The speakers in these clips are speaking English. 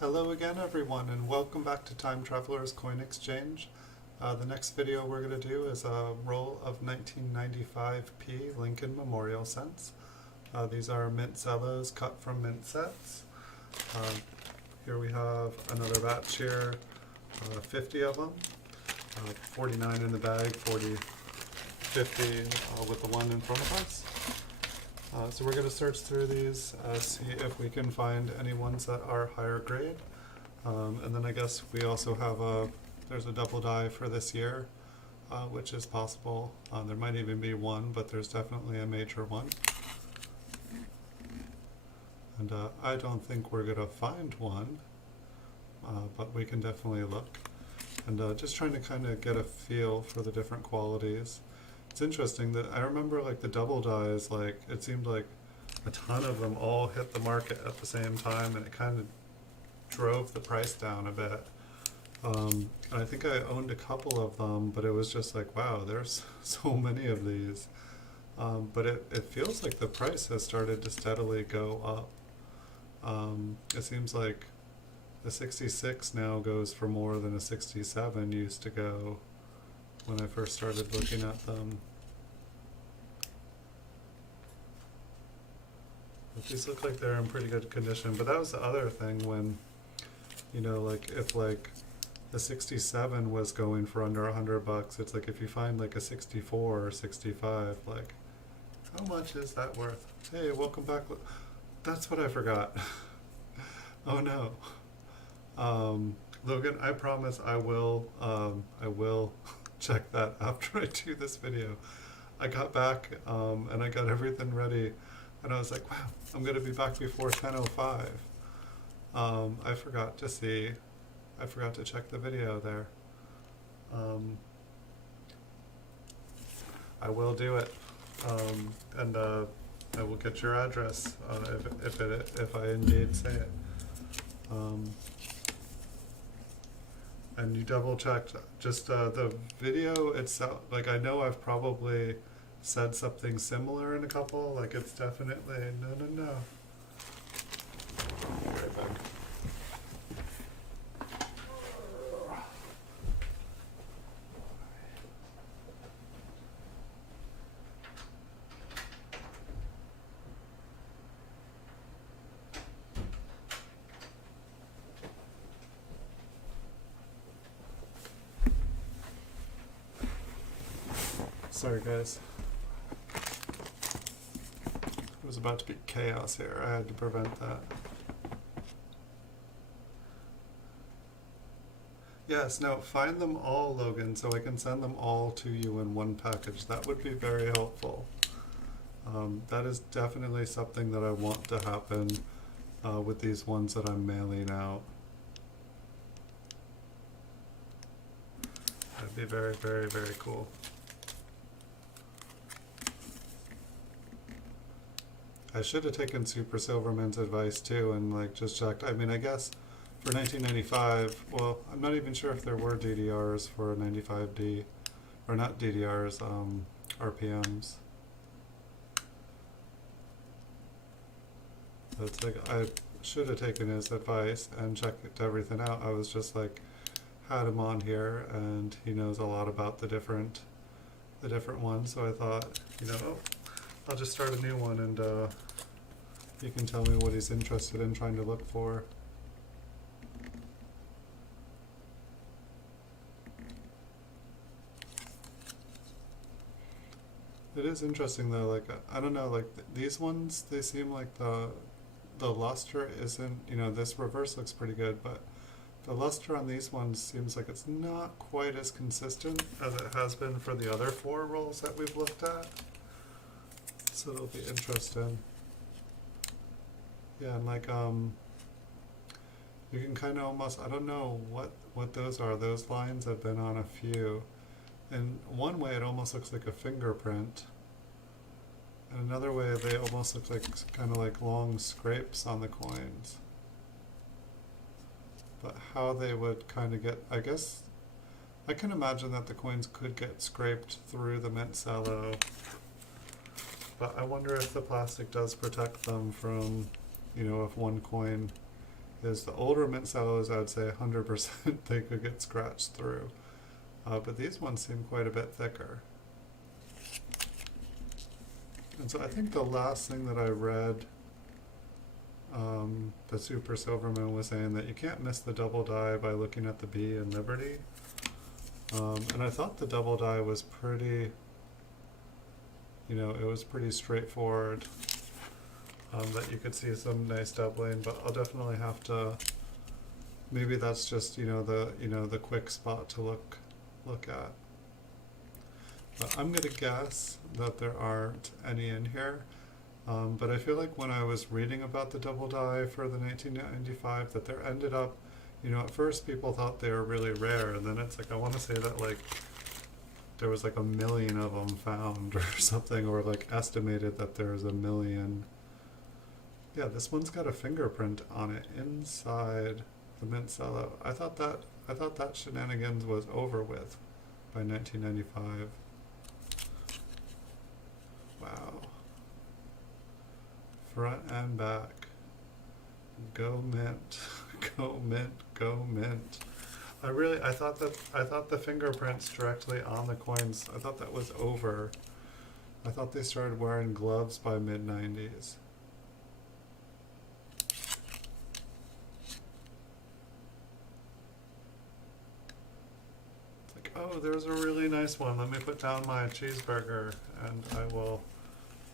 Hello again everyone, and welcome back to Time Traveler's Coin Exchange. The next video we're going to do is a roll of 1995p Lincoln Memorial cents. These are Mint Cellos cut from mint sets. Here we have another batch here, 50 of them, 49 in the bag, 40, 50 with the one in front of us. So we're going to search through these, see if we can find any ones that are higher grade. And then I guess we also have there's a double die for this year, which is possible. There might even be one, but there's definitely a major one. And I don't think we're going to find one, but we can definitely look. And just trying to kind of get a feel for the different qualities. It's interesting that I remember like the double dies, like it seemed like a ton of them all hit the market at the same time, and it kind of drove the price down a bit. I think I owned a couple of them, but it was just like, wow, there's so many of these. But it feels like the price has started to steadily go up. It seems like the 66 now goes for more than a 67 used to go when I first started looking at them. But these look like they're in pretty good condition, but that was the other thing when, you know, like if like the 67 was going for under $100, it's like if you find like a 64 or 65, like how much is that worth? Hey, welcome back. That's what I forgot. Oh no. Logan, I promise I will check that after I do this video. I got back and I got everything ready, and I was like, wow, I'm gonna be back before 10:05. I forgot to see. I forgot to check the video there. I will do it, and I will get your address if I indeed say it. And you double checked just the video itself. Like I know I've probably said something similar in a couple. Like it's definitely no. I'll be right back. Sorry guys. It was about to be chaos here. I had to prevent that. Yes, no, find them all, Logan, so I can send them all to you in one package. That would be very helpful. That is definitely something that I want to happen with these ones that I'm mailing out. That'd be very, very, very cool. I should have taken Super Silverman's advice too and like just checked. I mean, I guess for 1995, well, I'm not even sure if there were DDRs for 95D, or not DDRs, RPMs. So it's like I should have taken his advice and checked everything out. I was just like, had him on here, and he knows a lot about the different ones. So I thought, you know, oh, I'll just start a new one, and he can tell me what he's interested in trying to look for. It is interesting though, like, I don't know, like these ones, they seem like the luster isn't, you know, this reverse looks pretty good, but the luster on these ones seems like it's not quite as consistent as it has been for the other 4 rolls that we've looked at. So it'll be interesting. Yeah, and like you can kind of almost, I don't know what those are. Those lines have been on a few. In one way it almost looks like a fingerprint. And another way they almost look like kind of like long scrapes on the coins. But how they would kind of get, I guess, I can imagine that the coins could get scraped through the Mint Cello. But I wonder if the plastic does protect them from, you know, if one coin is the older Mint Cellos, I would say 100% they could get scratched through. But these ones seem quite a bit thicker. And so I think the last thing that I read, the Super Silverman was saying that you can't miss the double die by looking at the B in Liberty. And I thought the double die was pretty, it was pretty straightforward, that you could see some nice doubling, but I'll definitely have to, maybe that's just, the quick spot to look at. But I'm going to guess that there aren't any in here. But I feel like when I was reading about the double die for the 1995, that there ended up, at first people thought they were really rare, and then it's like, I want to say that like there was like 1 million of them found or something, or like estimated that there was 1 million. Yeah, this one's got a fingerprint on it inside the Mint Cello. I thought that shenanigans was over with by 1995. Wow. Front and back. Go Mint. Go Mint. Go Mint. I thought the fingerprints directly on the coins, I thought that was over. I thought they started wearing gloves by mid-90s. It's like, oh, there's a really nice one. Let me put down my cheeseburger and I will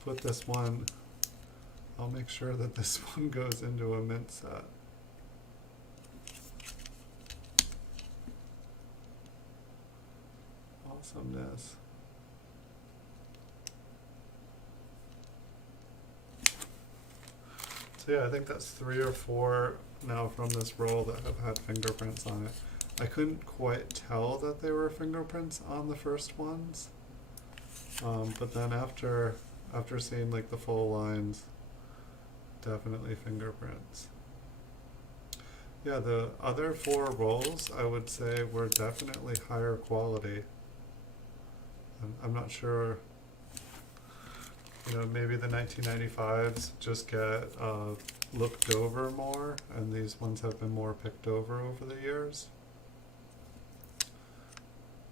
put this one. I'll make sure that this one goes into a mint set. Awesomeness. So yeah, I think that's 3 or 4 now from this roll that have had fingerprints on it. I couldn't quite tell that they were fingerprints on the first ones, but then after seeing like the full lines, definitely fingerprints. Yeah, the other 4 rolls I would say were definitely higher quality. I'm not sure, maybe the 1995s just get looked over more, and these ones have been more picked over the years.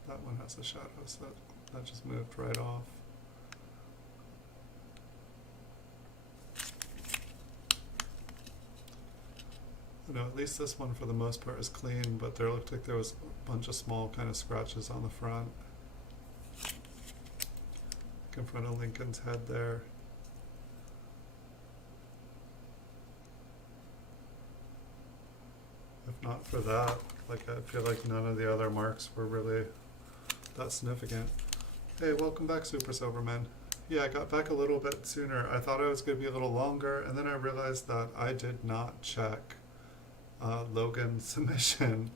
That one has a shadow, so that just moved right off. At least this one for the most part is clean, but there looked like there was a bunch of small kind of scratches on the front. Like in front of Lincoln's head there. If not for that, like I feel like none of the other marks were really that significant. Hey, welcome back, Super Silverman. Yeah, I got back a little bit sooner. I thought I was going to be a little longer, and then I realized that I did not check Logan's submission.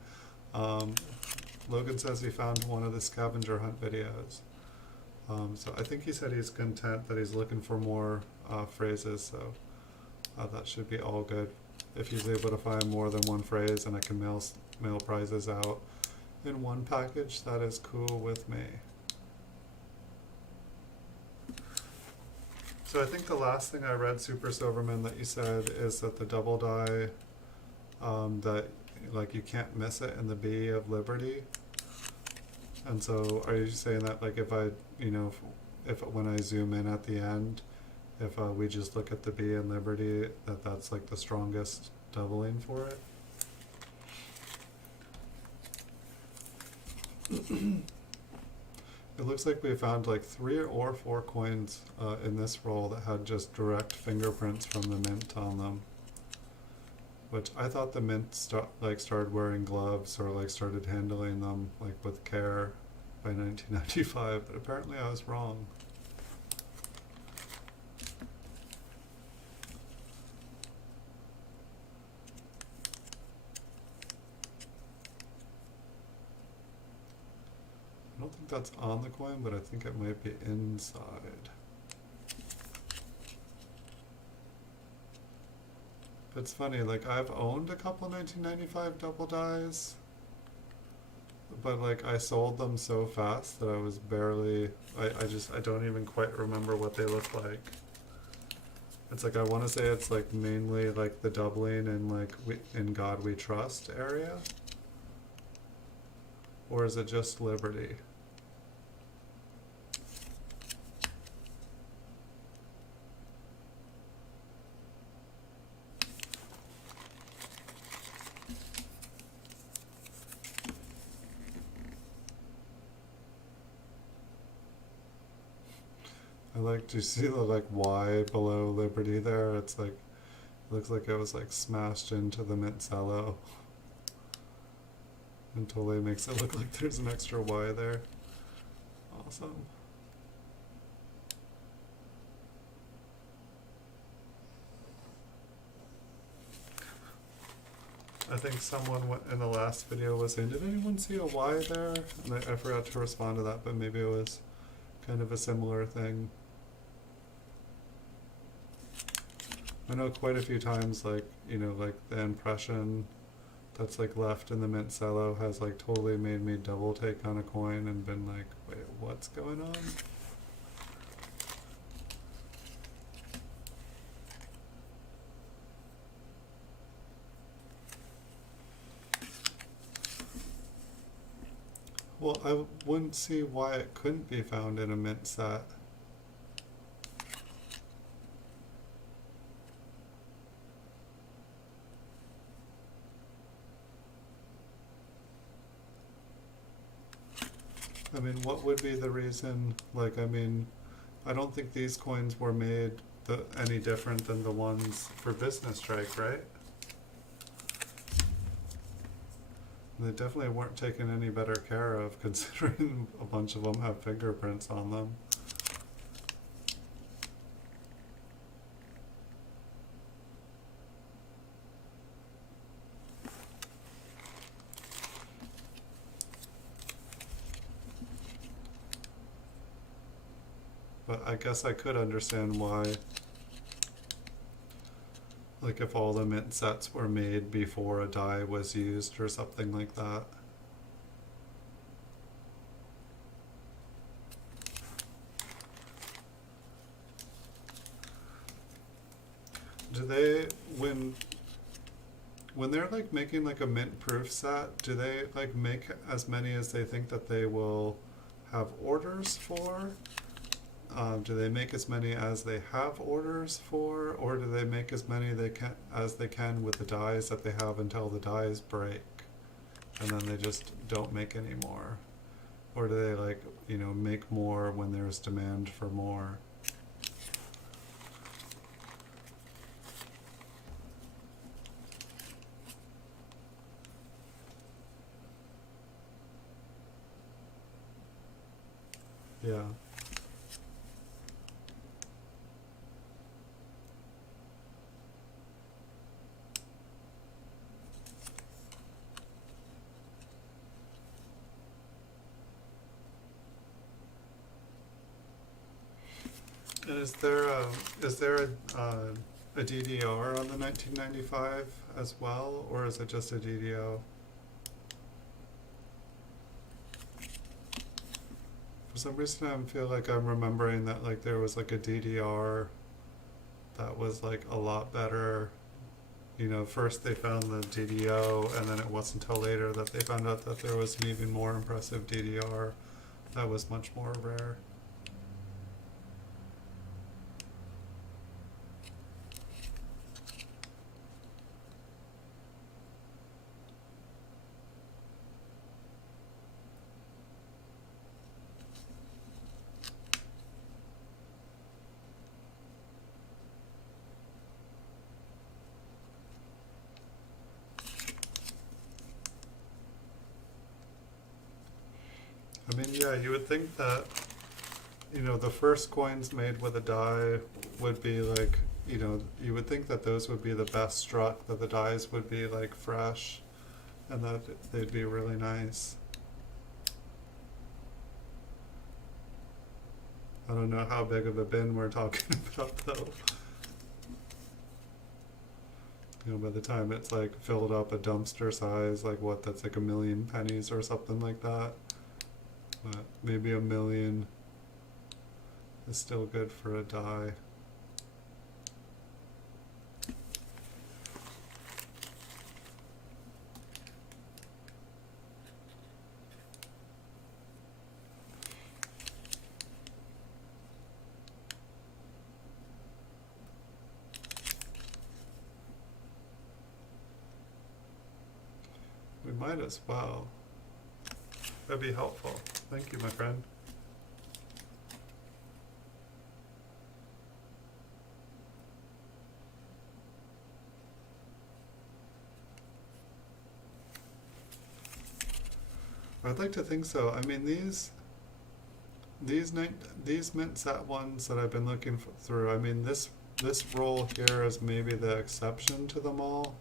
Logan says he found one of the scavenger hunt videos. So I think he said he's content that he's looking for more phrases, so that should be all good. If he's able to find more than one phrase and I can mail prizes out in one package, that is cool with me. So I think the last thing I read, Super Silverman, that you said is that the double die, that like you can't miss it in the B of Liberty. And so are you saying that like if I, if when I zoom in at the end, if we just look at the B in Liberty, that's like the strongest doubling for it? It looks like we found like 3 or 4 coins in this roll that had just direct fingerprints from the mint on them. Which I thought the mint started wearing gloves or like started handling them like with care by 1995, but apparently I was wrong. I don't think that's on the coin, but I think it might be inside. It's funny, like I've owned a couple 1995 double dies, but like I sold them so fast that I was barely, I don't even quite remember what they look like. It's like I want to say it's like mainly like the doubling and like in God we trust area, or is it just Liberty? I like to see the like Y below Liberty there. It's like looks like it was like smashed into the Mint Cello and totally makes it look like there's an extra Y there. Awesome. I think someone in the last video was saying, did anyone see a Y there? And I forgot to respond to that, but maybe it was kind of a similar thing. I know quite a few times, like, you know, like the impression that's like left in the Mint Cello has like totally made me double take on a coin and been like, wait, what's going on? Well, I wouldn't see why it couldn't be found in a mint set. I mean, what would be the reason? Like, I mean, I don't think these coins were made any different than the ones for Business Strike, right? They definitely weren't taken any better care of, considering a bunch of them have fingerprints on them. But I guess I could understand why, like if all the mint sets were made before a die was used or something like that. Do they, when they're like making like a mint proof set, do they like make as many as they think that they will have orders for? Do they make as many as they have orders for, or do they make as many as they can with the dies that they have until the dies break, and then they just don't make any more? Or do they, like, you know, make more when there's demand for more? Yeah. And is there a DDR on the 1995 as well, or is it just a DDO? For some reason, I feel like I'm remembering that like there was like a DDR that was like a lot better. You know, first they found the DDO, and then it wasn't until later that they found out that there was an even more impressive DDR that was much more rare. I mean, yeah, you would think that, you know, the first coins made with a die would be like, you know, you would think that those would be the best struck, that the dies would be like fresh, and that they'd be really nice. I don't know how big of a bin we're talking about though. You know, by the time it's like filled up a dumpster size, like what, that's like 1,000,000 pennies or something like that. But maybe 1,000,000 is still good for a die. might as well. That'd be helpful. Thank you, my friend. I'd like to think so. I mean, these Mint Set ones that I've been looking through. I mean, this roll here is maybe the exception to them all.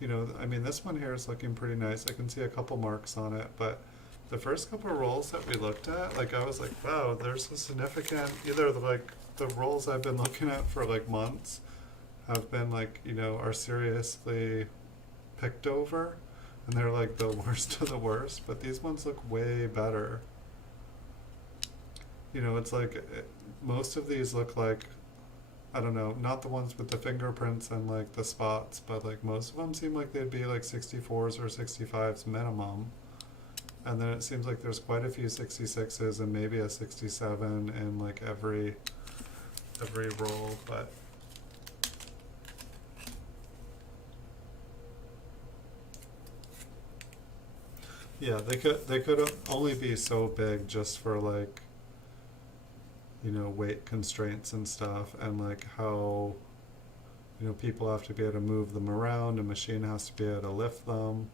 You know, I mean, this one here is looking pretty nice. I can see a couple marks on it, but the first couple of rolls that we looked at, like, I was like, wow, there's a significant, either like the rolls I've been looking at for like months have been like, you know, are seriously picked over, and they're like the worst of the worst, but these ones look way better. You know, it's like, most of these look like, I don't know, not the ones with the fingerprints and like the spots, but like most of them seem like they'd be like 64s or 65s minimum. And then it seems like there's quite a few 66s and maybe a 67 in like every roll, but yeah, they could only be so big just for like, you know, weight constraints and stuff, and like how, you know, people have to be able to move them around, a machine has to be able to lift them.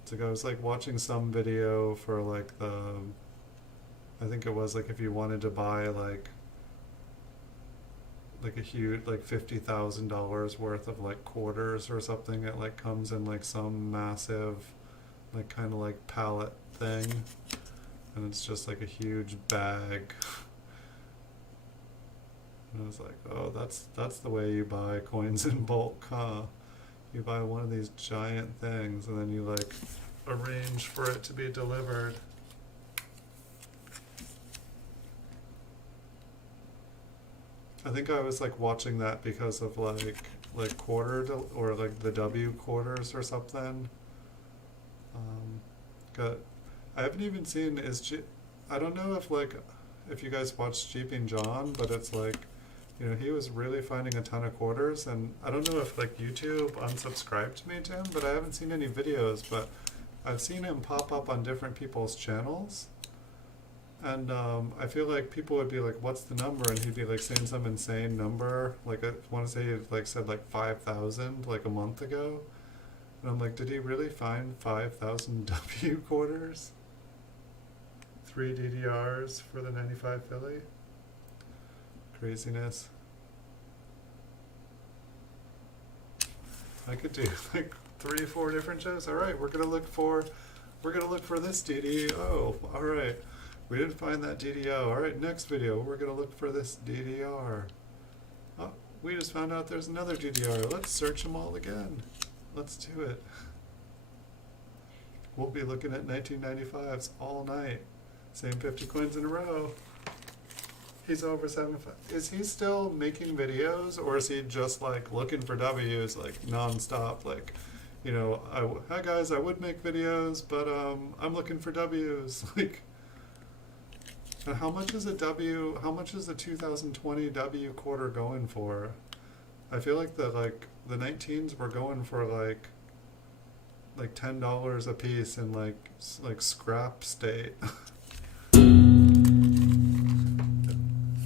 It's like I was like watching some video for like I think it was like if you wanted to buy like a huge like $50,000 worth of like quarters or something, it like comes in like some massive like kind of like pallet thing, and it's just like a huge bag. And I was like, oh, that's the way you buy coins in bulk, huh? You buy one of these giant things and then you like arrange for it to be delivered. I think I was like watching that because of like or like the W quarters or something. Got I haven't even seen I don't know if you guys watched Jeeping John, but it's like, you know, he was really finding a ton of quarters, and I don't know if like YouTube unsubscribed me to him, but I haven't seen any videos, but I've seen him pop up on different people's channels, and I feel like people would be like, what's the number? And he'd be like saying some insane number, like I want to say he like said like 5,000 like a month ago, and I'm like, did he really find 5,000 W quarters? 3 DDRs for the 95 Philly? Craziness. I could do like 3 or 4 different shows. All right, we're gonna look for this DDO. All right, we didn't find that DDO. All right, next video we're gonna look for this DDR. Oh, we just found out there's another DDR. Let's search them all again. Let's do it. We'll be looking at 1995s all night. Same 50 coins in a row. He's over 75. Is he still making videos, or is he just like looking for W's like nonstop? Like, you know, hi guys, I would make videos, but I'm looking for W's. Like, and how much is a W? How much is the 2020 W quarter going for? I feel like the 19s were going for like $10 a piece in like scrap state.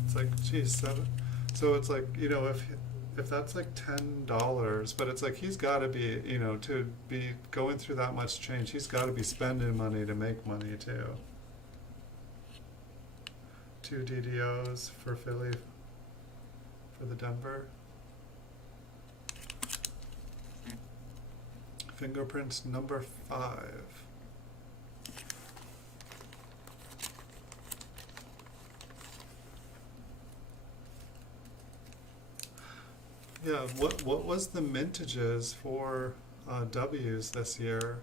It's like, geez, so it's like, you know, if that's like $10, but it's like he's got to be, you know, to be going through that much change, he's got to be spending money to make money too. 2 DDOs for Philly, for the Denver. Fingerprints number 5. Yeah, what was the mintages for W's this year?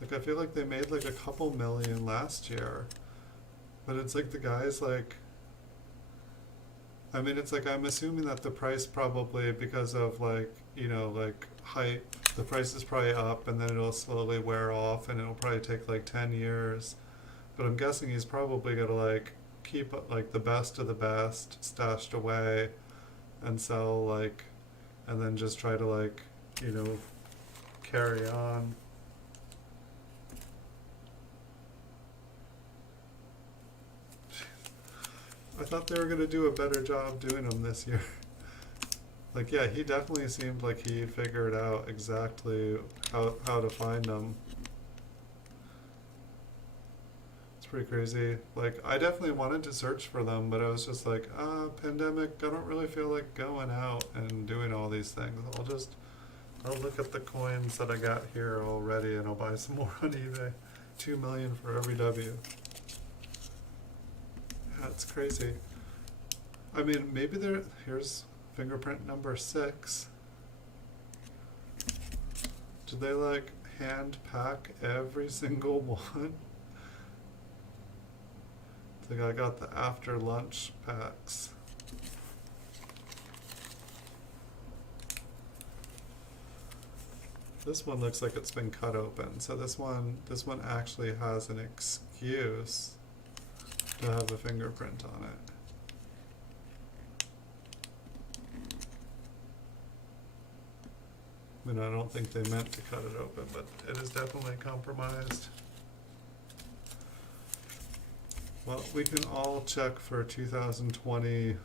Like, I feel like they made like a couple million last year, but it's like the guys like, I mean, it's like I'm assuming that the price probably, because of like, you know, like hype, the price is probably up and then it'll slowly wear off and it'll probably take like 10 years. But I'm guessing he's probably gonna like keep like the best of the best stashed away and sell like and then just try to like, you know, carry on. I thought they were going to do a better job doing them this year. Like, yeah, he definitely seemed like he figured out exactly how to find them. It's pretty crazy. Like, I definitely wanted to search for them, but I was just like, pandemic, I don't really feel like going out and doing all these things. I'll look at the coins that I got here already and I'll buy some more on eBay. 2 million for every W. That's crazy. I mean, maybe here's fingerprint number 6. Did they like hand pack every single one? I think I got the after lunch packs. This one looks like it's been cut open. So this one actually has an excuse to have a fingerprint on it. I mean, I don't think they meant to cut it open, but it is definitely compromised. Well, we can all check for 2020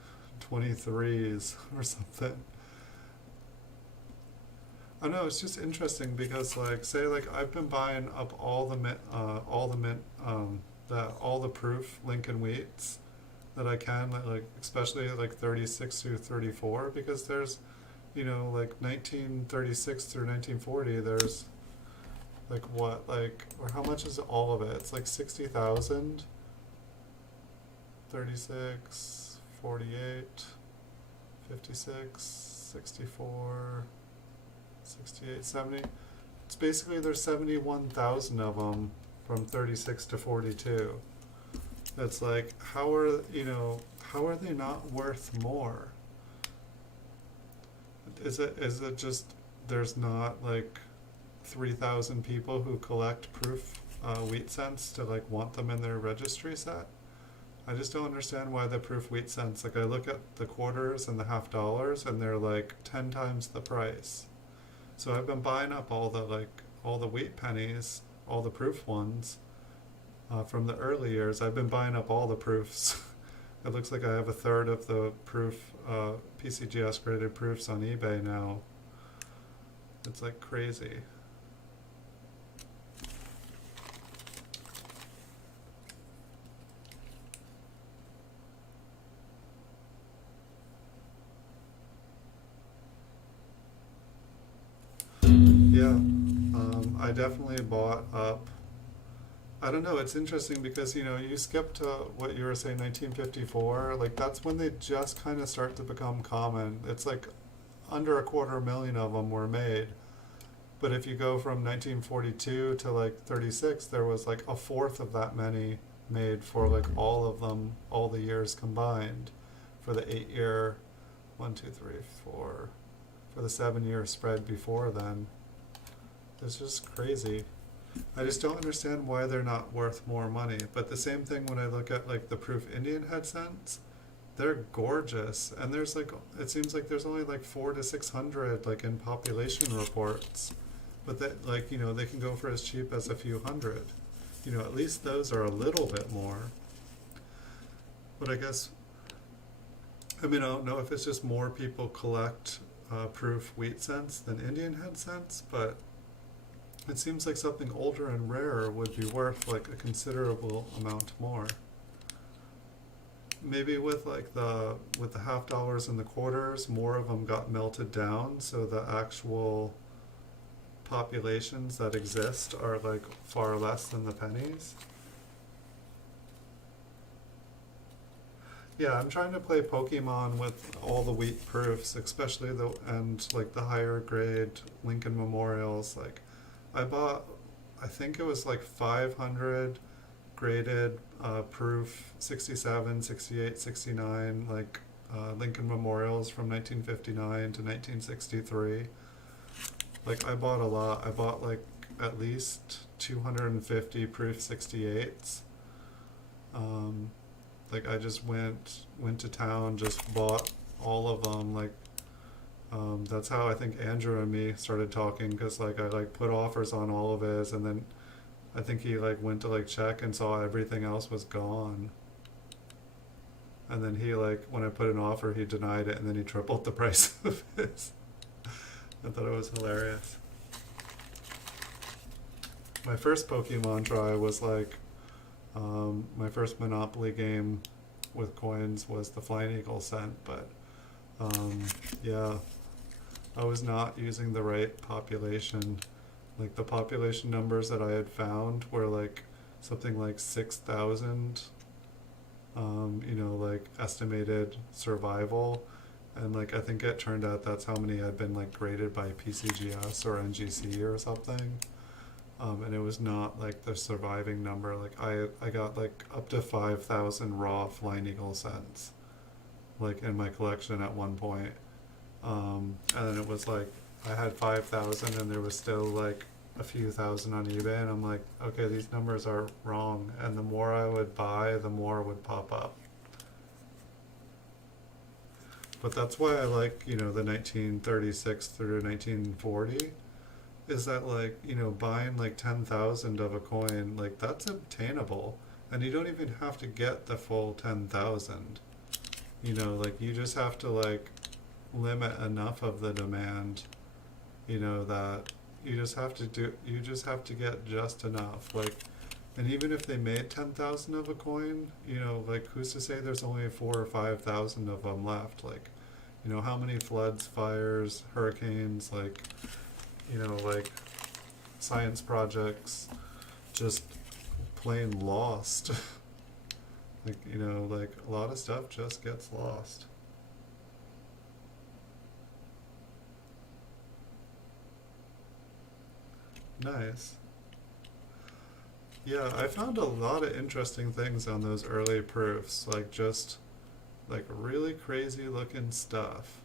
23s or something. I know, it's just interesting because, like, say, like, I've been buying up all the proof Lincoln Wheats that I can, like especially like 36 through 34, because there's, you know, like 1936 through 1940, there's like what, like, or how much is all of it? It's like 60,000. 36, 48, 56, 64, 68, 70. It's basically there's 71,000 of them from 36 to 42. It's like, how are they not worth more? Is it just there's not like 3,000 people who collect proof wheat cents to like want them in their registry set? I just don't understand why the proof wheat cents, like I look at the quarters and the half dollars and they're like 10 times the price. So I've been buying up all the wheat pennies, all the proof ones from the early years. I've been buying up all the proofs. It looks like I have a third of the proof PCGS graded proofs on eBay now. It's like crazy. Yeah, I definitely bought up. I don't know, it's interesting because, you know, you skipped to what you were saying, 1954, like that's when they just kind of start to become common. It's like under 250,000 of them were made. But if you go from 1942 to like 36, there was like a fourth of that many made for like all of them, all the years combined for the 8-year, 1, 2, 3, 4, for the 7-year spread before then. It's just crazy. I just don't understand why they're not worth more money. But the same thing when I look at like the proof Indian head cents, they're gorgeous. And there's like, it seems like there's only like 400 to 600 like in population reports. But that, like, you know, they can go for as cheap as a few hundred. You know, at least those are a little bit more. But I guess, I mean, I don't know if it's just more people collect proof wheat cents than Indian head cents, but it seems like something older and rarer would be worth like a considerable amount more. Maybe with like with the half dollars and the quarters, more of them got melted down, so the actual populations that exist are like far less than the pennies. Yeah, I'm trying to play Pokemon with all the wheat proofs, especially and like the higher grade Lincoln Memorials. Like I bought, I think it was like 500 graded proof 67, 68, 69 like Lincoln Memorials from 1959 to 1963. Like I bought a lot. I bought like at least 250 proof 68s. Like I just went to town, just bought all of them, like That's how I think Andrew and me started talking, because like I like put offers on all of his, and then I think he like went to like check and saw everything else was gone. And then he like, when I put an offer, he denied it, and then he tripled the price of his. I thought it was hilarious. My first Pokemon try was like, my first Monopoly game with coins was the Flying Eagle cent, but yeah, I was not using the right population. Like the population numbers that I had found were like something like 6,000, like estimated survival. And like I think it turned out that's how many had been like graded by PCGS or NGC or something. And it was not like the surviving number. Like I got like up to 5,000 raw Flying Eagle cents, like in my collection at one point. And then it was like I had 5,000 and there was still like a few thousand on eBay, and I'm like, okay, these numbers are wrong. And the more I would buy, the more would pop up. But that's why I like, the 1936 through 1940, is that like, buying like 10,000 of a coin, like that's obtainable. And you don't even have to get the full 10,000. Like you just have to like limit enough of the demand, that you just have to get just enough. Like, and even if they made 10,000 of a coin, like who's to say there's only 4,000 or 5,000 of them left? Like, how many floods, fires, hurricanes, like, like science projects just plain lost. Like, like a lot of stuff just gets lost. Nice. Yeah, I found a lot of interesting things on those early proofs, like just like really crazy looking stuff.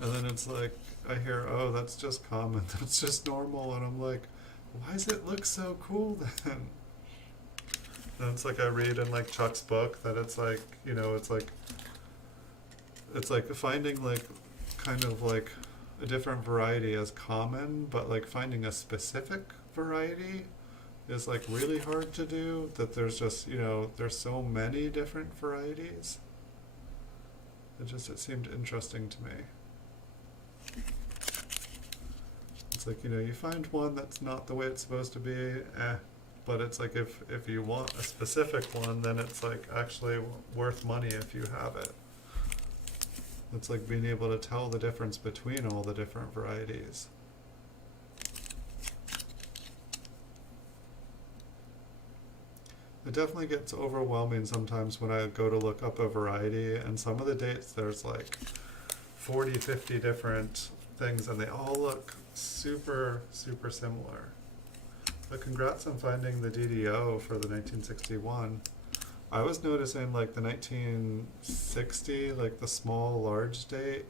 And then it's like I hear, oh, that's just common, that's just normal, and I'm like, why does it look so cool then? And it's like I read in like Chuck's book that it's like, it's like finding like kind of like a different variety as common, but like finding a specific variety is like really hard to do. That there's just, there's so many different varieties. It seemed interesting to me. It's like, you find one that's not the way it's supposed to be, but it's like if you want a specific one, then it's like actually worth money if you have it. It's like being able to tell the difference between all the different varieties. It definitely gets overwhelming sometimes when I go to look up a variety, and some of the dates there's like 40, 50 different things, and they all look super, super similar. But congrats on finding the DDO for the 1961. I was noticing like the 1960, like the small large date,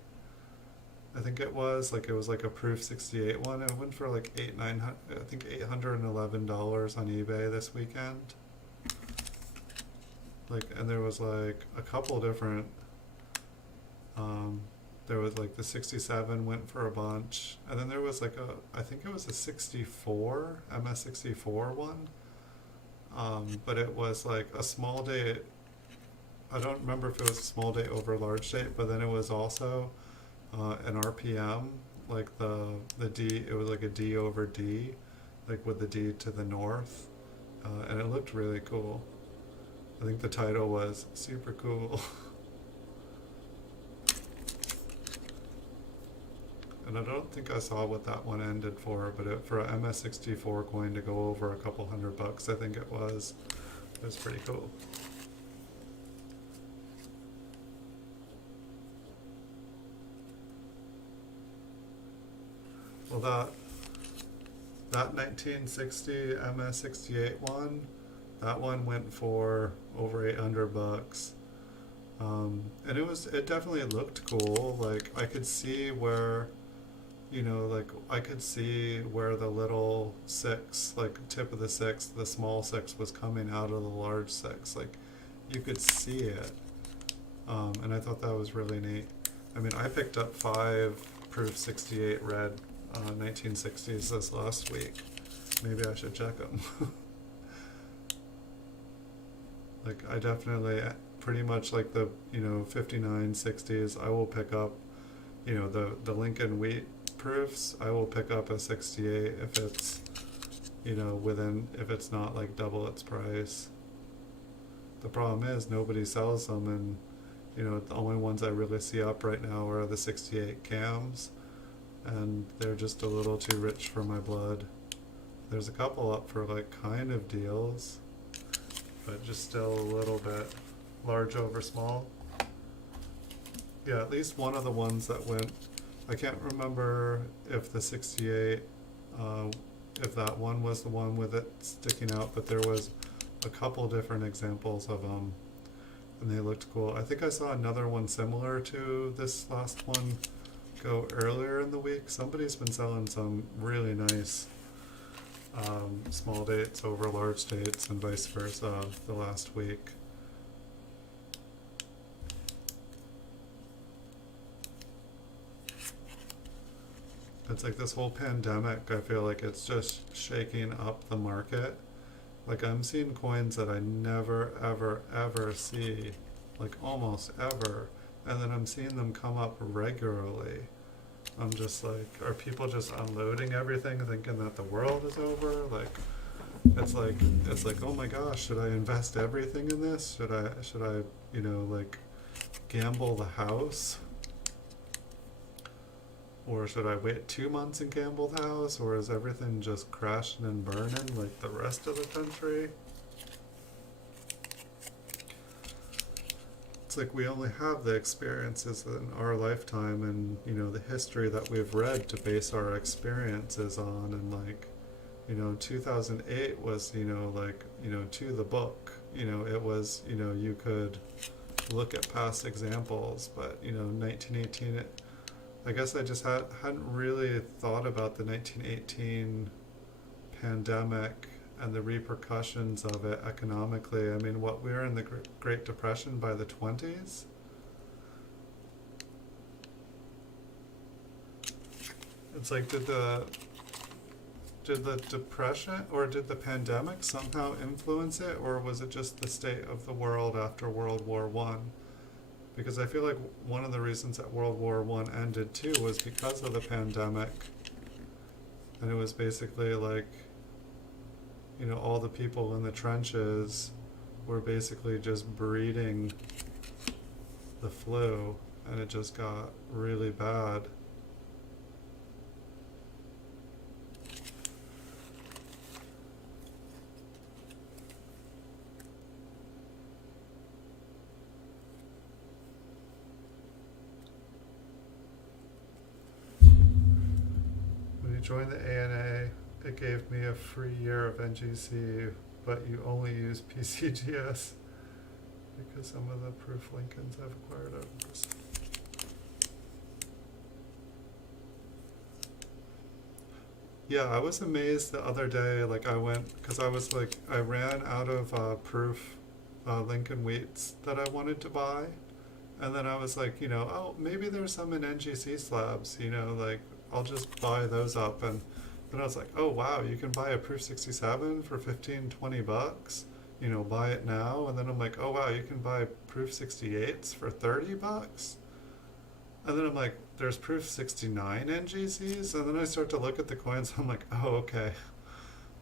I think it was like a proof 68 one. It went for like I think $811 on eBay this weekend. Like, and there was like a couple different, there was like the 67 went for a bunch, and then there was like I think it was a 64, MS64 one. But it was like a small date. I don't remember if it was a small date over a large date, but then it was also an RPM, like the D. It was like a D over D, like with the D to the north, and it looked really cool. I think the title was super cool. And I don't think I saw what that one ended for, but for a MS64 coin to go over a couple $100, I think it was pretty cool. Well, that 1960 MS68 one, that one went for over $800. And it definitely looked cool. Like I could see where, like I could see where the little six, like tip of the six, the small six was coming out of the large six. Like you could see it. And I thought that was really neat. I mean, I picked up 5 proof 68 red 1960s this last week. Maybe I should check them. Like I definitely pretty much like the 59 60s I will pick up, the Lincoln wheat proofs I will pick up a 68 if it's if it's not like double its price. The problem is nobody sells them, and the only ones I really see up right now are the 68 cams, and they're just a little too rich for my blood. There's a couple up for like kind of deals, but just still a little bit large over small. Yeah, at least one of the ones that went, I can't remember if the 68, if that one was the one with it sticking out, but there was a couple different examples of them, and they looked cool. I think I saw another one similar to this last one go earlier in the week. Somebody's been selling some really nice small dates over large dates and vice versa the last week. It's like this whole pandemic, I feel like it's just shaking up the market. Like I'm seeing coins that I never ever ever see, like almost ever, and then I'm seeing them come up regularly. I'm just like, are people just unloading everything thinking that the world is over? It's like, oh my gosh, should I invest everything in this? Should I, like gamble the house? Or should I wait 2 months and gamble the house? Or is everything just crashing and burning like the rest of the country? It's like we only have the experiences in our lifetime and, the history that we've read to base our experiences on. And like, 2008 was, to the book. It was, you could look at past examples, but, 1918, I guess I just hadn't really thought about the 1918 pandemic and the repercussions of it economically. I mean, we were in the Great Depression by the 20s. It's like, did the depression or did the pandemic somehow influence it, or was it just the state of the world after World War One? Because I feel like one of the reasons that World War One ended too was because of the pandemic. And it was basically like, all the people in the trenches were basically just breeding the flu, and it just got really bad. Join the ANA, it gave me a free year of NGC, but you only use PCGS because some of the proof Lincolns I've acquired others. Yeah, I was amazed the other day, like I went, because I was like, I ran out of proof Lincoln wheats that I wanted to buy, and then I was like, oh, maybe there's some in NGC slabs, like, I'll just buy those up. And then I was like, oh wow, you can buy a proof 67 for 15-20 bucks, buy it now. And then I'm like, oh wow, you can buy proof 68s for 30 bucks. And then I'm like, there's proof 69 NGCs. And then I start to look at the coins, I'm like, oh okay.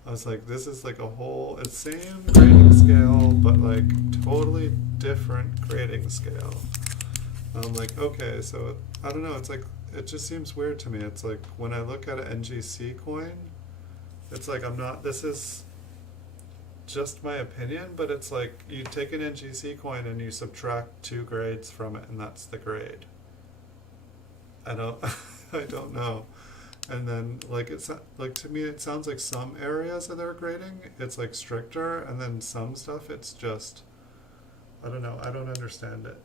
I was like, this is like a whole, it's same grading scale, but like totally different grading scale. I'm like, okay, so I don't know, it's like, it just seems weird to me. It's like when I look at an NGC coin, it's like this is just my opinion, but it's like you take an NGC coin and you subtract 2 grades from it, and that's the grade. I don't know. And then like it's like, to me it sounds like some areas of their grading it's like stricter, and then some stuff it's just, I don't know, I don't understand it.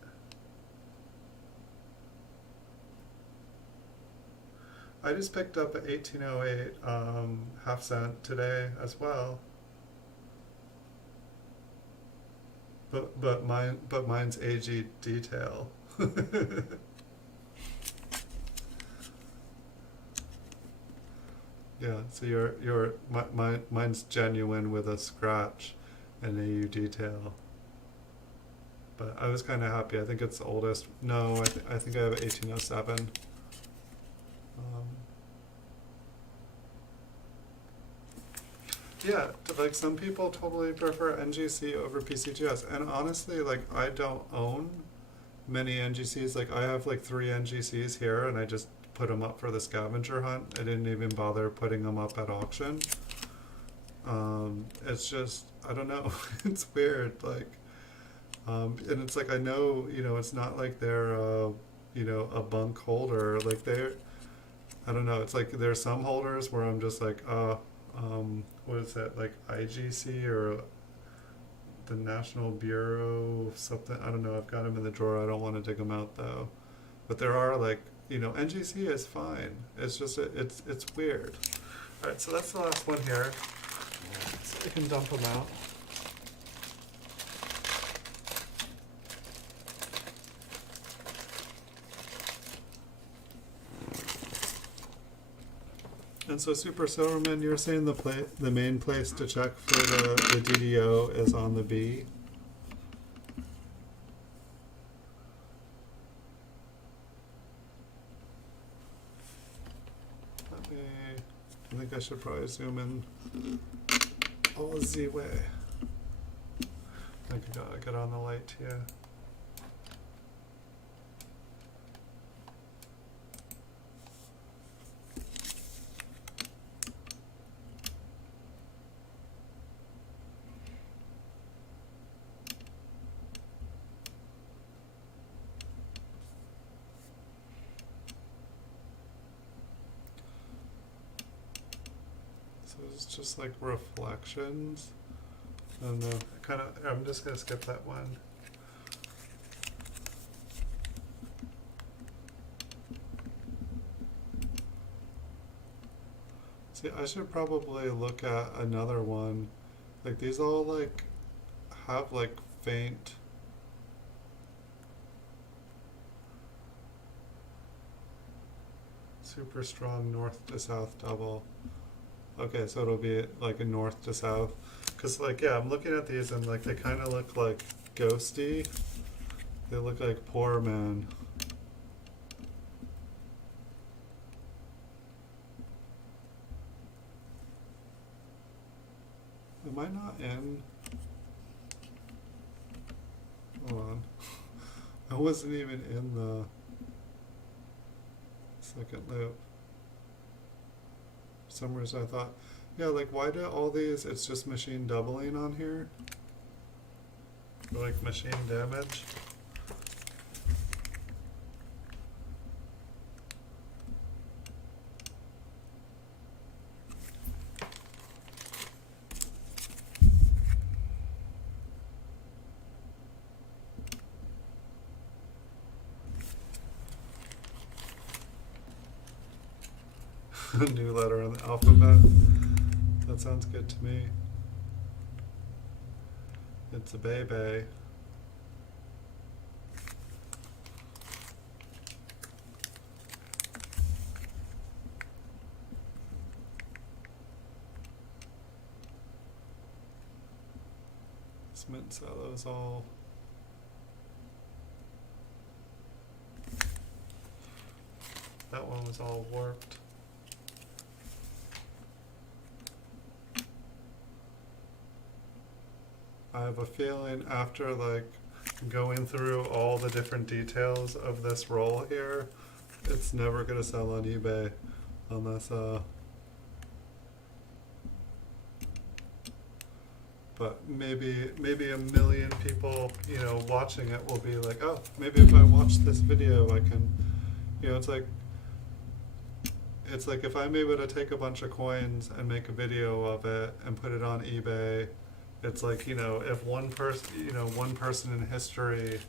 I just picked up an 1808 half cent today as well. But mine's AG detail. Yeah, so mine's genuine with a scratch and AU detail. But I was kind of happy. I think it's the oldest. No, I think I have 1807. Um, yeah, like some people totally prefer NGC over PCGS, and honestly, like I don't own many NGCs. Like I have like 3 NGCs here, and I just put them up for the scavenger hunt. I didn't even bother putting them up at auction. It's just I don't know. It's weird. Like, and it's like I know it's not like they're a bunk holder. Like they're I don't know. It's like there's some holders where I'm just like what is that, like IGC or the National Bureau of something? I don't know. I've got them in the drawer. I don't want to dig them out though. But there are like NGC is fine. It's just it's weird. All right, so that's the last one here. So I can dump them out. And so Super Silverman, you're saying the main place to check for the DDO is on the B? I think I should probably zoom in all Z way. I could get on the light here. So it's just like reflections. I don't know. I'm just gonna skip that one. See, I should probably look at another one. Like these all like have like faint super strong north to south double. Okay, so it'll be like a north to south. Cause like yeah, I'm looking at these and like they kind of look like ghosty. They look like poor man. Am I not in? Hold on. I wasn't even in the second loop. For some reason I thought, yeah, like why do all these, it's just machine doubling on here? Or like machine damage? A new letter on the alphabet. That sounds good to me. It's a baby. This Mint Cello is all. That one was all warped. I have a feeling after like going through all the different details of this roll here, it's never gonna sell on eBay unless but maybe a million people, watching it will be like, oh, maybe if I watch this video I can, it's like if I'm able to take a bunch of coins and make a video of it and put it on eBay, it's like, if one person in history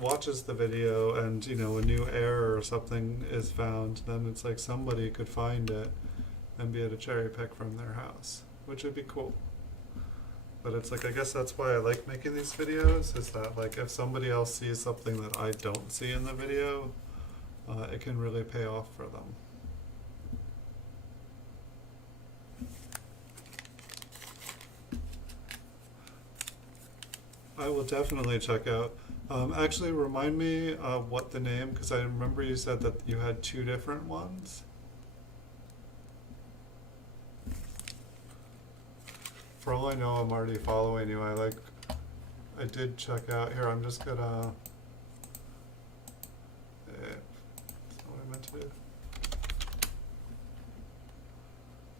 watches the video and, a new error or something is found, then it's like somebody could find it and be able to cherry pick from their house, which would be cool. But it's like, I guess that's why I like making these videos, is that like if somebody else sees something that I don't see in the video, it can really pay off for them. I will definitely check out. Actually, remind me what the name, because I remember you said that you had two different ones. For all I know, I'm already following you. I did check out here. I'm just gonna. That's not what I meant to do.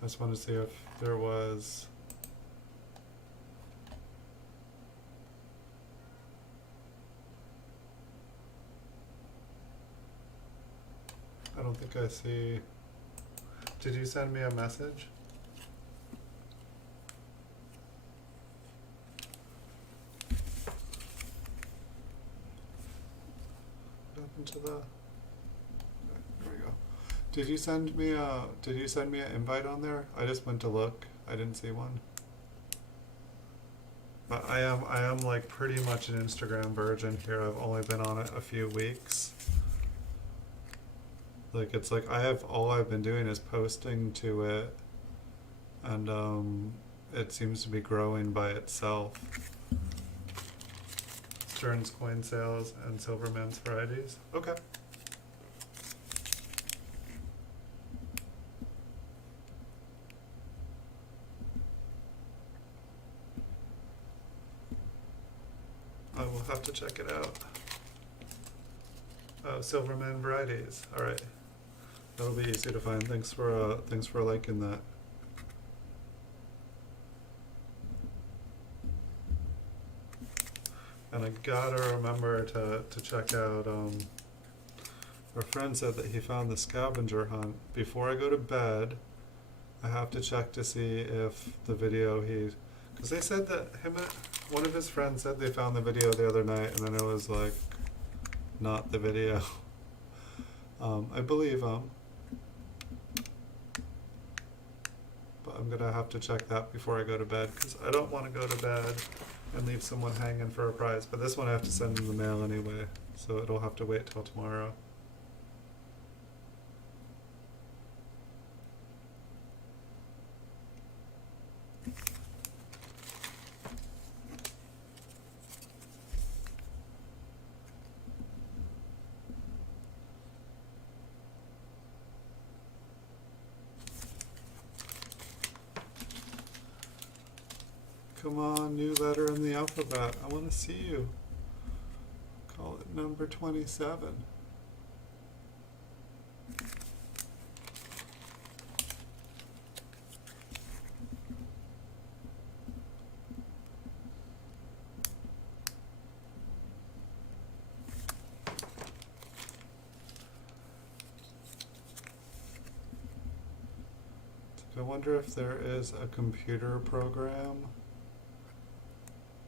I just wanted to see if there was. I don't think I see. Did you send me a message? What happened to the? There we go. Did you send me an invite on there? I just went to look. I didn't see one. But I am like pretty much an Instagram virgin here. I've only been on it a few weeks. Like it's like all I've been doing is posting to it, and it seems to be growing by itself. Stern's coin sales and Silverman's varieties. Okay. I will have to check it out. Oh, Silverman varieties. All right. That'll be easy to find. Thanks for liking that. And I gotta remember to check out. Our friend said that he found the scavenger hunt. Before I go to bed, I have to check to see if the video because they said that one of his friends said they found the video the other night, and then it was like not the video. I believe him. But I'm gonna have to check that before I go to bed, because I don't want to go to bed and leave someone hanging for a prize. But this one I have to send in the mail anyway, so it'll have to wait till tomorrow. Come on, new letter in the alphabet. I want to see you. Call it number 27. I wonder if there is a computer program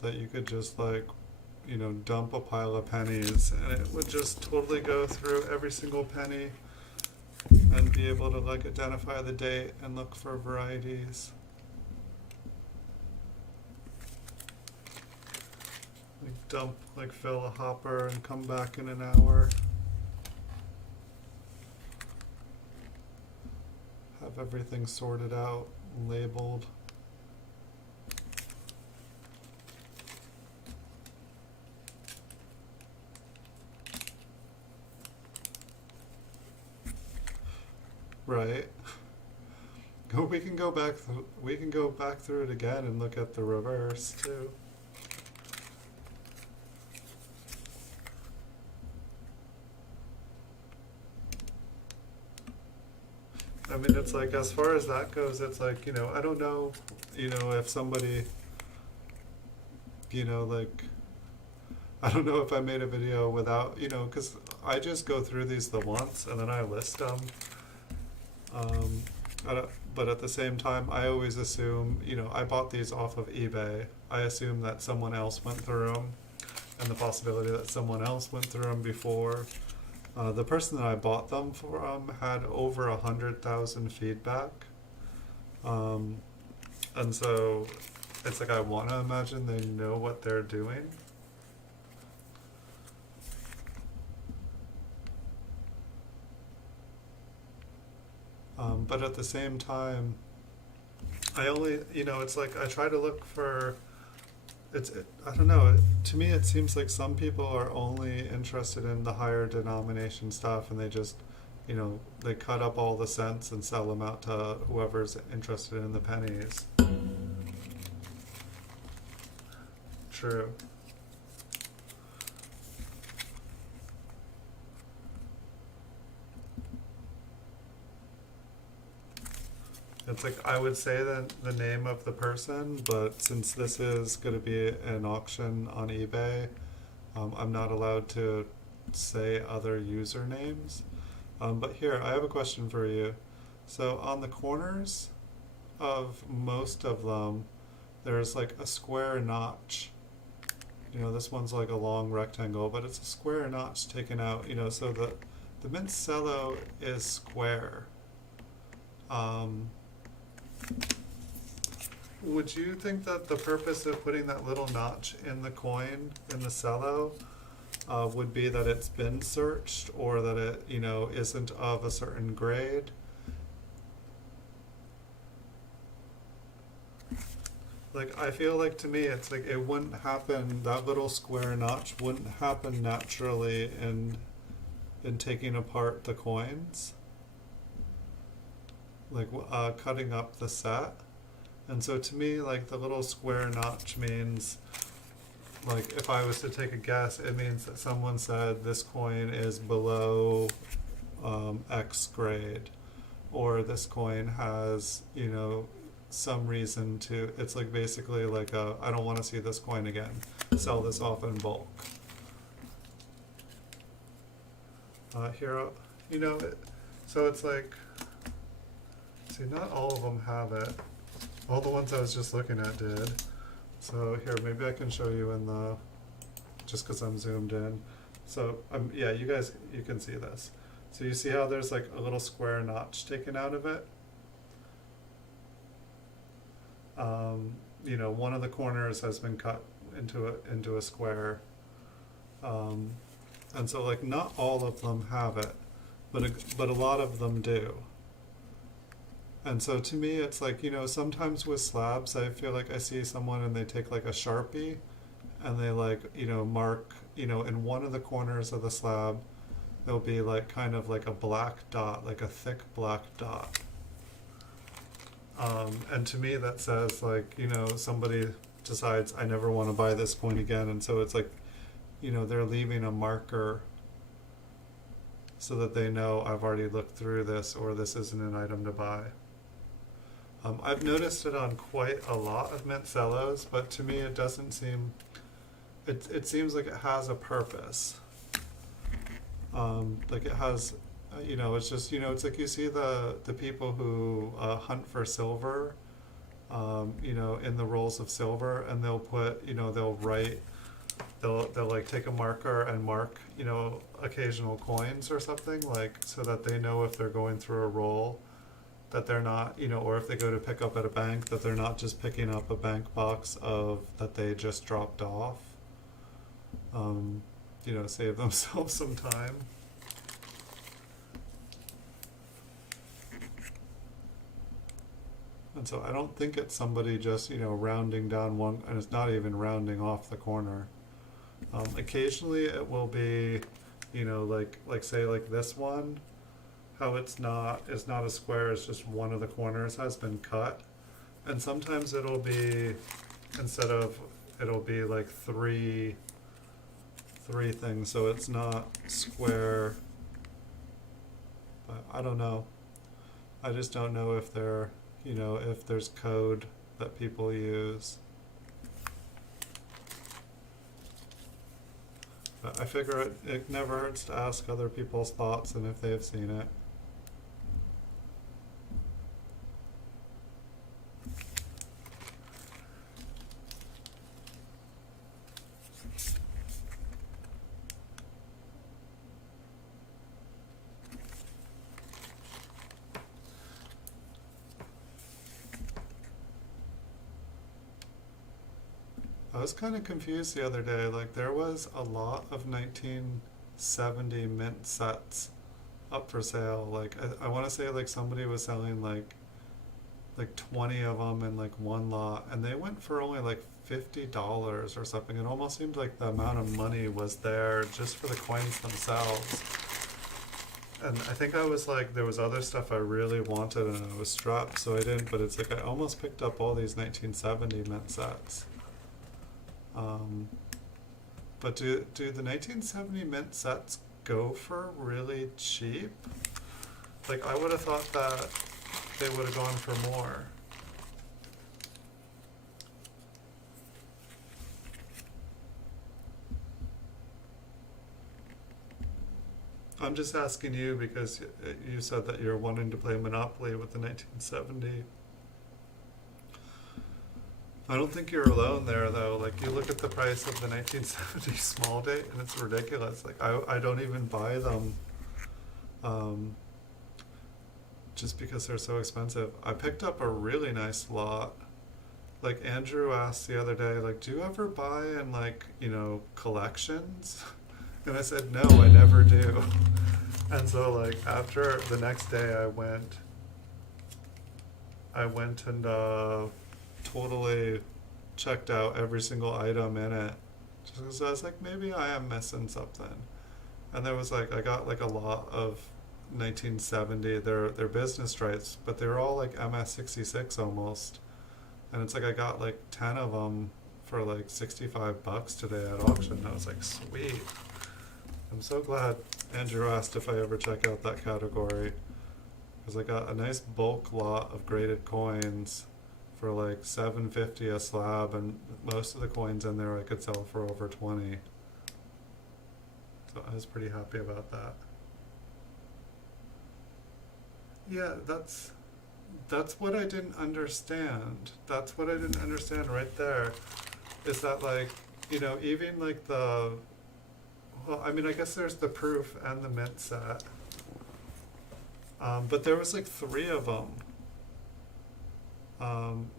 that you could just dump a pile of pennies and it would just totally go through every single penny and be able to identify the date and look for varieties. Fill a hopper and come back in an hour. Have everything sorted out and labeled. Right. We can go back. We can go back through it again and look at the reverse too. I mean, it's as far as that goes, it's I don't know, if somebody, I don't know if I made a video without, because I just go through these the once and then I list them. But at the same time, I always assume, I bought these off of eBay. I assume that someone else went through them, and the possibility that someone else went through them before. The person that I bought them from had over 100,000 feedback. And so it's I want to imagine they know what they're doing. But at the same time, I only, it's I try to look for I don't know. To me, it seems like some people are only interested in the higher denomination stuff, and they just, they cut up all the cents and sell them out to whoever's interested in the pennies. True. It's like I would say the name of the person, but since this is going to be an auction on eBay, I'm not allowed to say other usernames. But here, I have a question for you. So on the corners of most of them, there's like a square notch. This one's like a long rectangle, but it's a square notch taken out. So the Mint Cello is square. Um, would you think that the purpose of putting that little notch in the coin in the cello would be that it's been searched, or that it isn't of a certain grade? Like, I feel like, to me, it's like it wouldn't happen, that little square notch wouldn't happen naturally in taking apart the coins, like cutting up the set. And so to me, like, the little square notch means, like, if I was to take a guess, it means that someone said this coin is below X grade, or this coin has, some reason to, it's like basically like I don't want to see this coin again, sell this off in bulk. Here, so it's like, see, not all of them have it. All the ones I was just looking at did. So here, maybe I can show you in the, just because I'm zoomed in. So yeah, you guys, you can see this. So you see how there's like a little square notch taken out of it? One of the corners has been cut into a square. And so, like, not all of them have it, but a lot of them do. And so to me, it's like, sometimes with slabs, I feel like I see someone and they take like a Sharpie and they like, mark, in one of the corners of the slab, there'll be like kind of like a black dot, like a thick black dot. And to me, that says like, somebody decides I never want to buy this coin again. And so it's like, they're leaving a marker so that they know I've already looked through this, or this isn't an item to buy. I've noticed it on quite a lot of Mint Cellos, but to me it doesn't seem, it seems like it has a purpose. Like it has, it's just, it's like you see the people who hunt for silver, in the rolls of silver, and they'll put, they'll write, they'll like take a marker and mark, occasional coins or something, like, so that they know if they're going through a roll, that they're not, or if they go to pick up at a bank, that they're not just picking up a bank box of that they just dropped off. Save themselves some time. And so I don't think it's somebody just, rounding down one, and it's not even rounding off the corner. Occasionally it will be, like say like this one, how it's not a square, it's just one of the corners has been cut. And sometimes it'll be, it'll be like three things, so it's not square. But I don't know. I just don't know if they're, if there's code that people use. But I figure it never hurts to ask other people's thoughts and if they've seen it. I was kind of confused the other day. Like, there was a lot of 1970 mint sets up for sale. Like, I want to say like somebody was selling like like 20 of them in like one lot, and they went for only like $50 or something. It almost seemed like the amount of money was there just for the coins themselves. And I think I was like, there was other stuff I really wanted and I was strapped, so I didn't, but it's like I almost picked up all these 1970 mint sets. But do the 1970 mint sets go for really cheap? Like, I would have thought that they would have gone for more. I'm just asking you because you said that you're wanting to play Monopoly with the 1970. I don't think you're alone there, though. Like, you look at the price of the 1970 small date, and it's ridiculous. Like, I don't even buy them just because they're so expensive. I picked up a really nice lot. Like, Andrew asked the other day, like, do you ever buy in, like, collections? And I said, no, I never do. And so, like, after the next day I went and totally checked out every single item in it. Just because I was like, maybe I am missing something. And there was like, I got like a lot of 1970, they're business stripes, but they were all like MS66 almost. And it's like I got like 10 of them for like $65 today at auction. And I was like, sweet. I'm so glad Andrew asked if I ever check out that category, because I got a nice bulk lot of graded coins for like $7.50 a slab, and most of the coins in there I could sell for over 20. So I was pretty happy about that. Yeah, that's what I didn't understand. That's what I didn't understand right there. Is that like, even like well, I mean, I guess there's the proof and the mint set. But there was like 3 of them.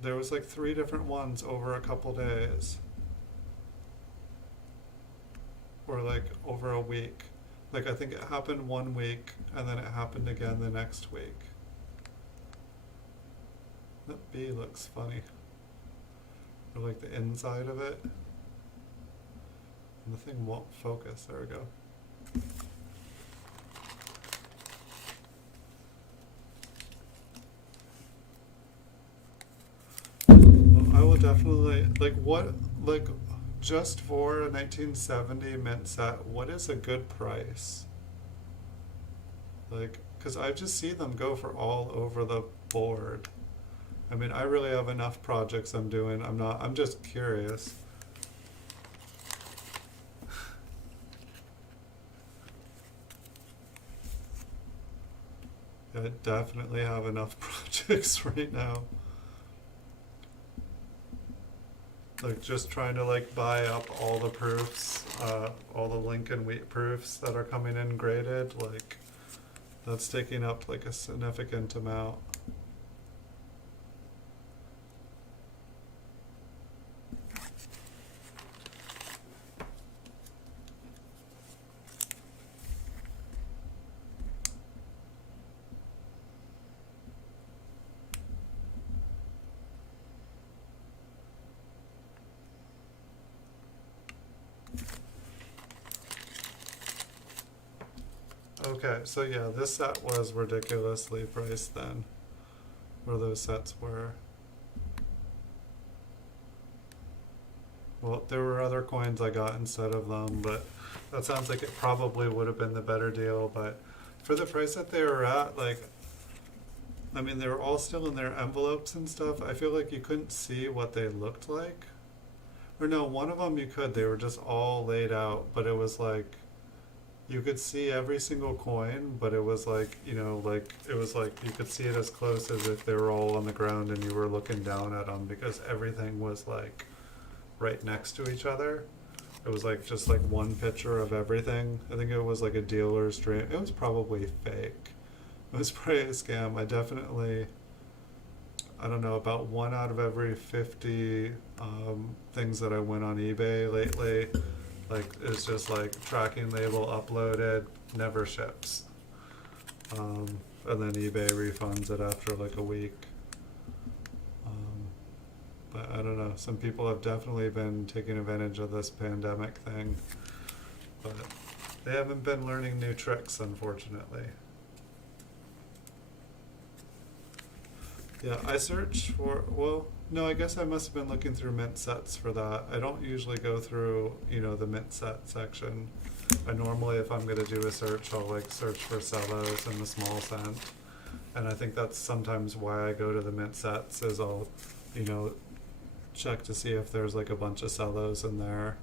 There was like 3 different ones over a couple days. Or like over a week. Like, I think it happened one week and then it happened again the next week. That B looks funny. Or like the inside of it. And the thing won't focus. There we go. Well, I will definitely, like just for a 1970 mint set, what is a good price? Like, because I just see them go for all over the board. I mean, I really have enough projects I'm doing. I'm just curious. I definitely have enough projects right now. Like, just trying to like buy up all the proofs, all the Lincoln wheat proofs that are coming in graded. Like, that's taking up like a significant amount. Okay, so yeah, this set was ridiculously priced then, where those sets were. Well, there were other coins I got instead of them, but that sounds like it probably would have been the better deal. But for the price that they were at, like, I mean, they were all still in their envelopes and stuff. I feel like you couldn't see what they looked like. Or no, one of them you could. They were just all laid out, but it was like, you could see every single coin, but it was like, like, it was like you could see it as close as if they were all on the ground and you were looking down at them, because everything was like right next to each other. It was like just like one picture of everything. I think it was like a dealer's dream. It was probably fake. It was probably a scam. I don't know, about 1 out of every 50 things that I went on eBay lately, like, it's just like tracking label uploaded, never ships. And then eBay refunds it after like a week. But I don't know, some people have definitely been taking advantage of this pandemic thing, but they haven't been learning new tricks, unfortunately. Yeah, I search for, well, no, I guess I must have been looking through mint sets for that. I don't usually go through, the mint set section. I normally, if I'm going to do a search, I'll like search for cellos and the small cent. And I think that's sometimes why I go to the mint sets, is I'll, check to see if there's like a bunch of cellos in there.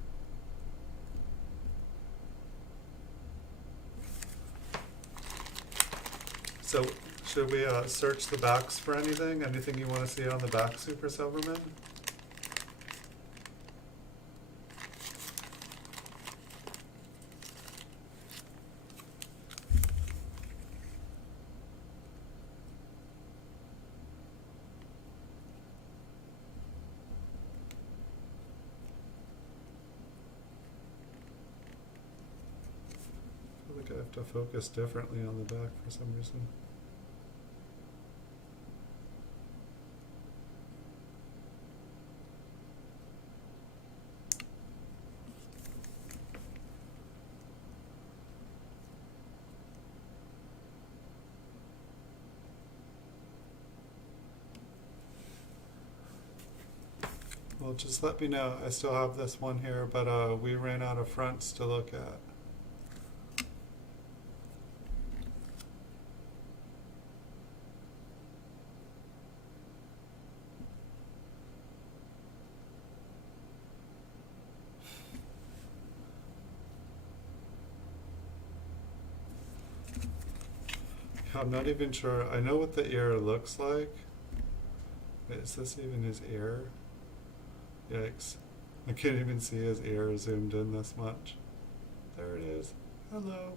So should we search the backs for anything? Anything you want to see on the back, Super Silverman? I feel like I have to focus differently on the back for some reason. Well, just let me know. I still have this one here, but we ran out of fronts to look at. I'm not even sure. I know what the ear looks like. Wait, is this even his ear? Yikes. I can't even see his ear zoomed in this much. There it is. Hello.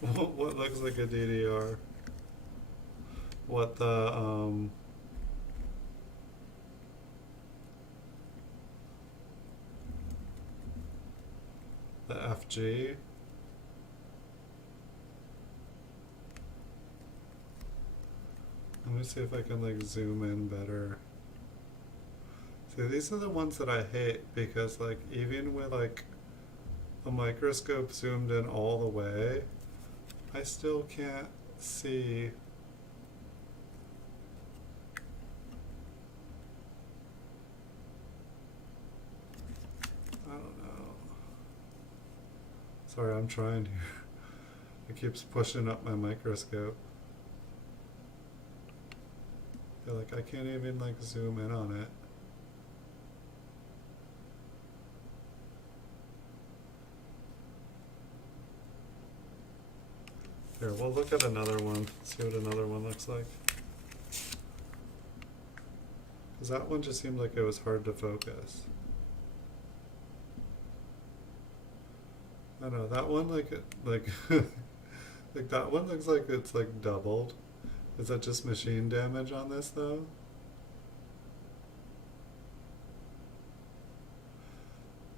What looks like a DDR? What the FG? Let me see if I can like zoom in better. See, these are the ones that I hate, because like even with like a microscope zoomed in all the way, I still can't see. I don't know. Sorry, I'm trying here. It keeps pushing up my microscope. I feel like I can't even like zoom in on it. Here, we'll look at another one, see what another one looks like. Because that one just seemed like it was hard to focus. I don't know, that one like like that one looks like it's like doubled. Is that just machine damage on this though?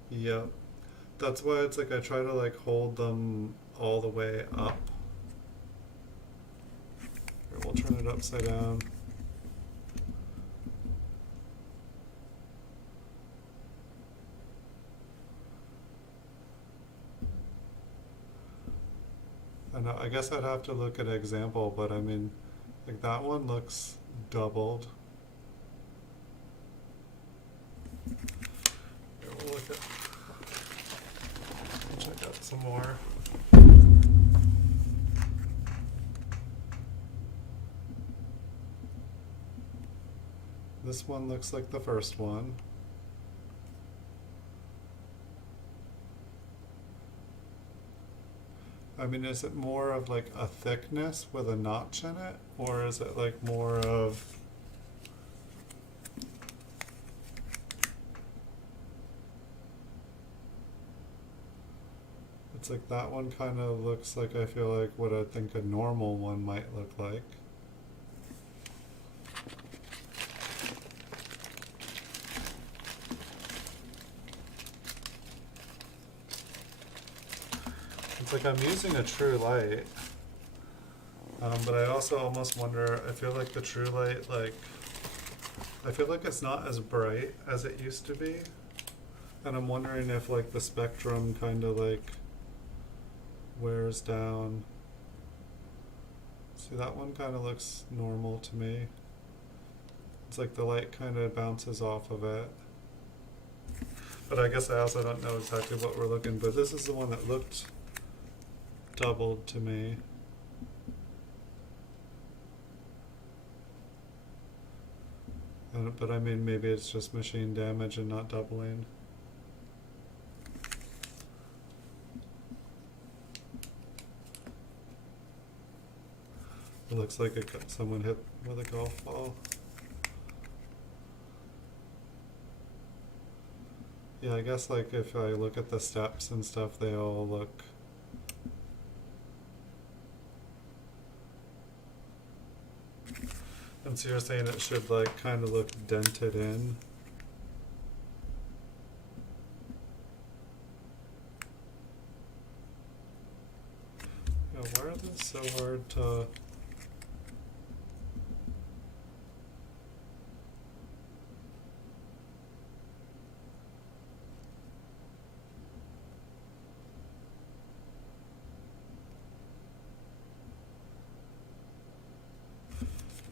Yep. That's why it's like I try to like hold them all the way up. Here, we'll turn it upside down. I know, I guess I'd have to look at an example, but I mean, like that one looks doubled. Here, we'll look at, check out some more. This one looks like the first one. I mean, is it more of like a thickness with a notch in it? Or is it like more of... It's like that one kind of looks like, I feel like, what I think a normal one might look like. It's like I'm using a true light, but I also almost wonder, I feel like the true light, like, I feel like it's not as bright as it used to be. And I'm wondering if like the spectrum kind of like wears down. See, that one kind of looks normal to me. It's like the light kind of bounces off of it. But I guess I also don't know exactly what we're looking, but this is the one that looked doubled to me. But I mean, maybe it's just machine damage and not doubling. It looks like someone hit with a golf ball. Yeah, I guess like if I look at the steps and stuff, they all look and so you're saying it should like kind of look dented in. Yeah, why are these so hard to...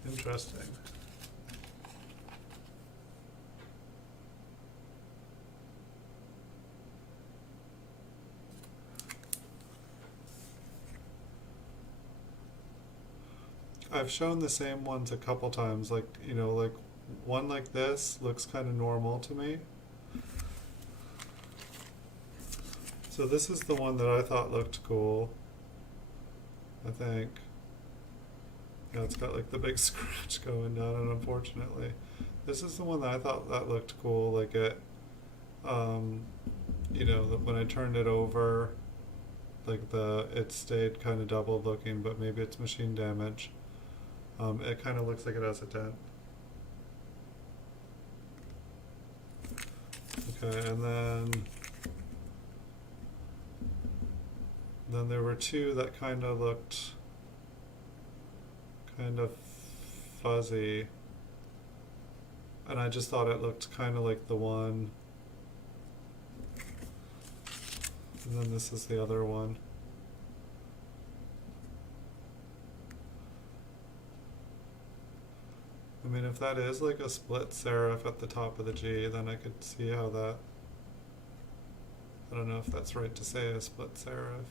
Interesting. I've shown the same ones a couple times, like, you know, like one like this looks kind of normal to me. So this is the one that I thought looked cool, I think. Yeah, it's got like the big scratch going down it, unfortunately. This is the one that I thought that looked cool, like it, you know, when I turned it over, like it stayed kind of doubled looking, but maybe it's machine damage. It kind of looks like it has a dent. Okay, and then there were two that kind of looked kind of fuzzy, and I just thought it looked kind of like the one, and then this is the other one. I mean, if that is like a split serif at the top of the G, then I could see how that, I don't know if that's right to say a split serif.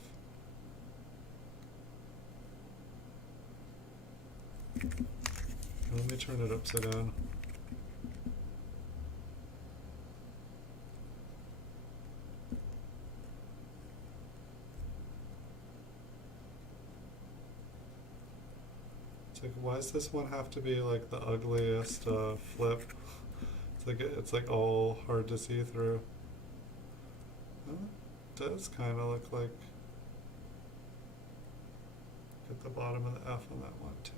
Let me turn it upside down. It's like, why does this one have to be like the ugliest flip? It's like all hard to see through. Well, it does kind of look like at the bottom of the F on that one too.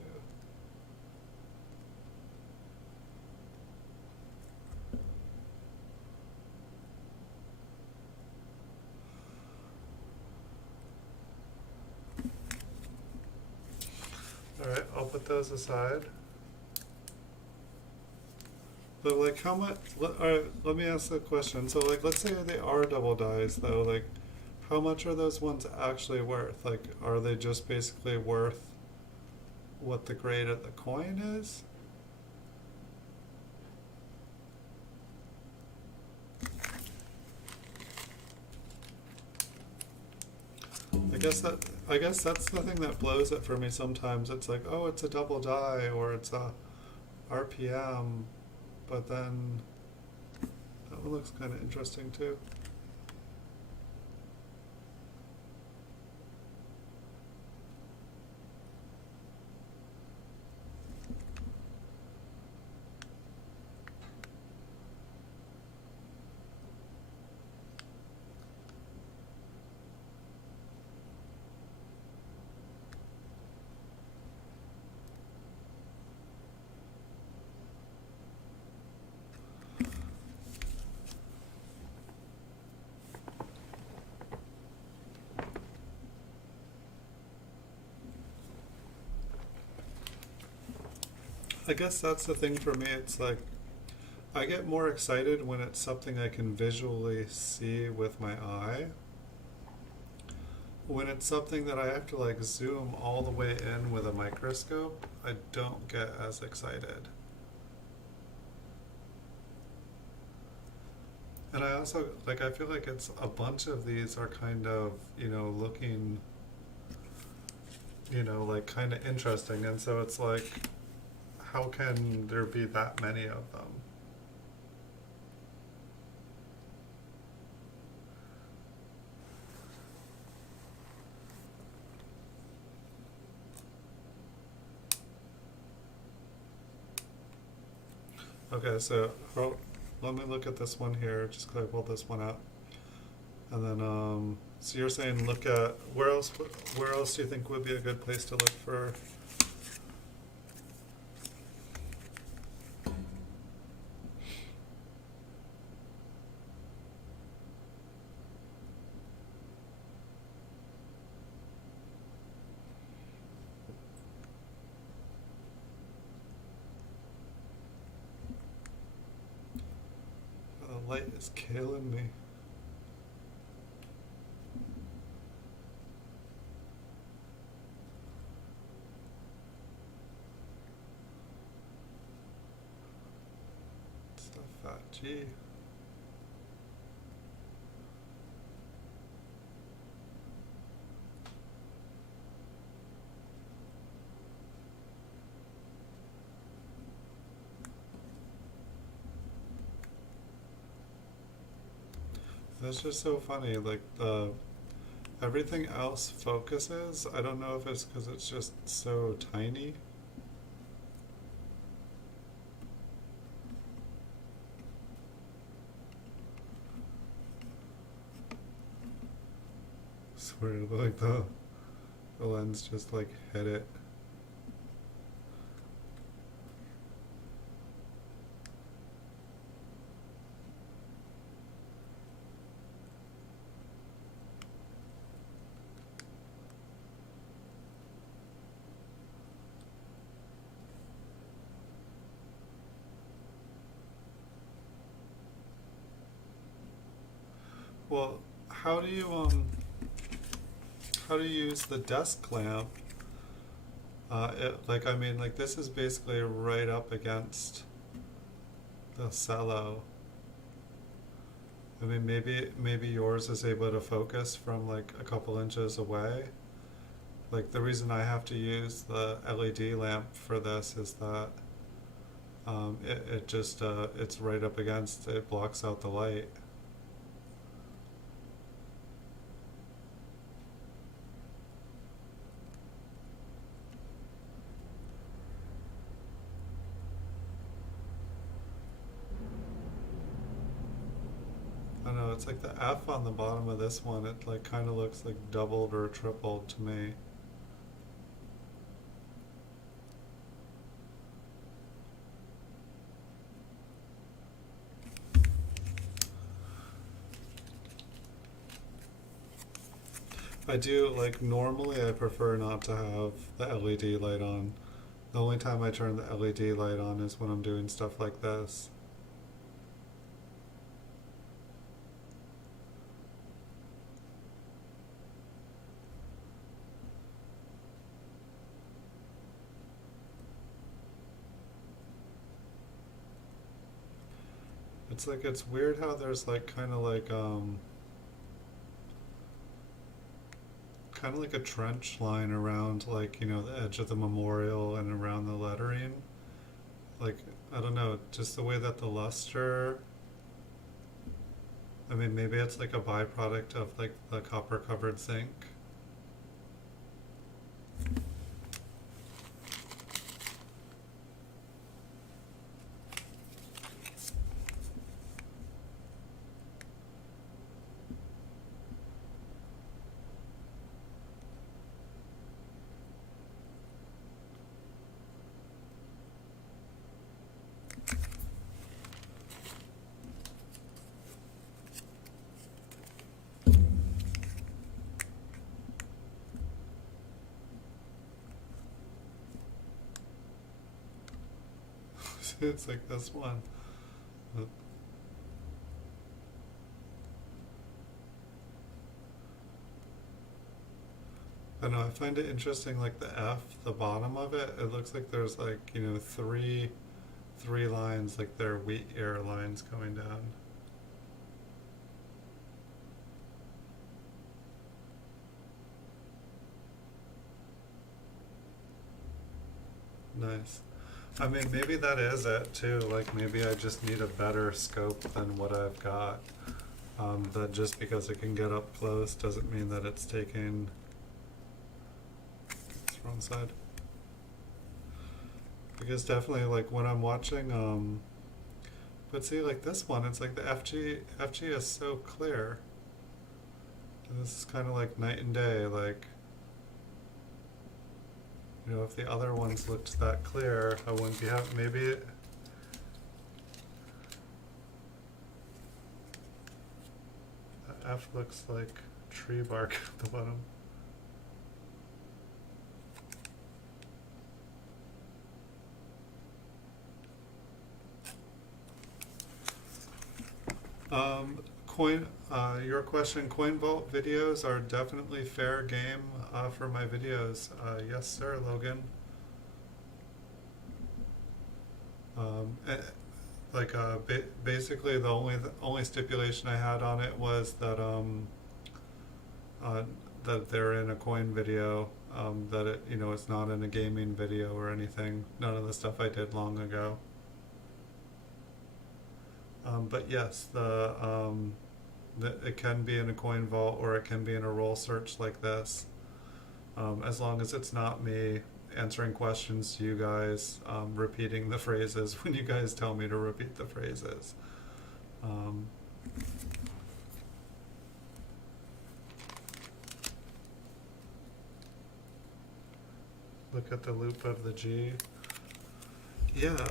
Alright, I'll put those aside. But like how much, alright, let me ask the question. So like, let's say they are double dies though, like how much are those ones actually worth? Like, are they just basically worth what the grade of the coin is? I guess that's the thing that blows it for me sometimes. It's like, oh, it's a double die or it's a RPM, but then that one looks kind of interesting too. I guess that's the thing for me. It's like I get more excited when it's something I can visually see with my eye. When it's something that I have to like zoom all the way in with a microscope, I don't get as excited. And I also, like, I feel like it's a bunch of these are kind of, looking, like kind of interesting. And so it's like, how can there be that many of them? Okay, so let me look at this one here, just 'cause I pulled this one out. And then, so you're saying look at, where else do you think would be a good place to look for? The light is killing me. It's the fat G. That's just so funny. Like everything else focuses. I don't know if it's because it's just so tiny. Swear, like the lens just like hit it. Well, how do you use the desk lamp? I mean, like this is basically right up against the cello. I mean, maybe yours is able to focus from like a couple inches away. Like the reason I have to use the LED lamp for this is that it just it's right up against, it blocks out the light. I don't know, it's like the F on the bottom of this one, it like kind of looks like doubled or tripled to me. I do, like, normally I prefer not to have the LED light on. The only time I turn the LED light on is when I'm doing stuff like this. It's like, it's weird how there's like kind of like a trench line around, like, the edge of the memorial and around the lettering. Like, I don't know, just the way that the luster, I mean, maybe it's like a byproduct of like the copper covered zinc. It's like this one. I know, I find it interesting, like the F, the bottom of it, it looks like there's like, three lines, like they're wheat ear lines going down. Nice. I mean, maybe that is it too. Like, maybe I just need a better scope than what I've got. That just because it can get up close doesn't mean that it's taking. It's wrong side. Because definitely, like when I'm watching, but see, like this one, it's like the FG is so clear. And this is kind of like night and day. Like, if the other ones looked that clear, I wouldn't be having. Maybe. The F looks like tree bark at the bottom. Your question, Coin Vault videos are definitely fair game for my videos. Yes, sir, Logan. Basically, the only stipulation I had on it was that that they're in a coin video, that it's not in a gaming video or anything. None of the stuff I did long ago. But yes, it can be in a coin vault or it can be in a roll search like this, as long as it's not me answering questions to you guys, repeating the phrases when you guys tell me to repeat the phrases. Look at the loop of the G. Yeah.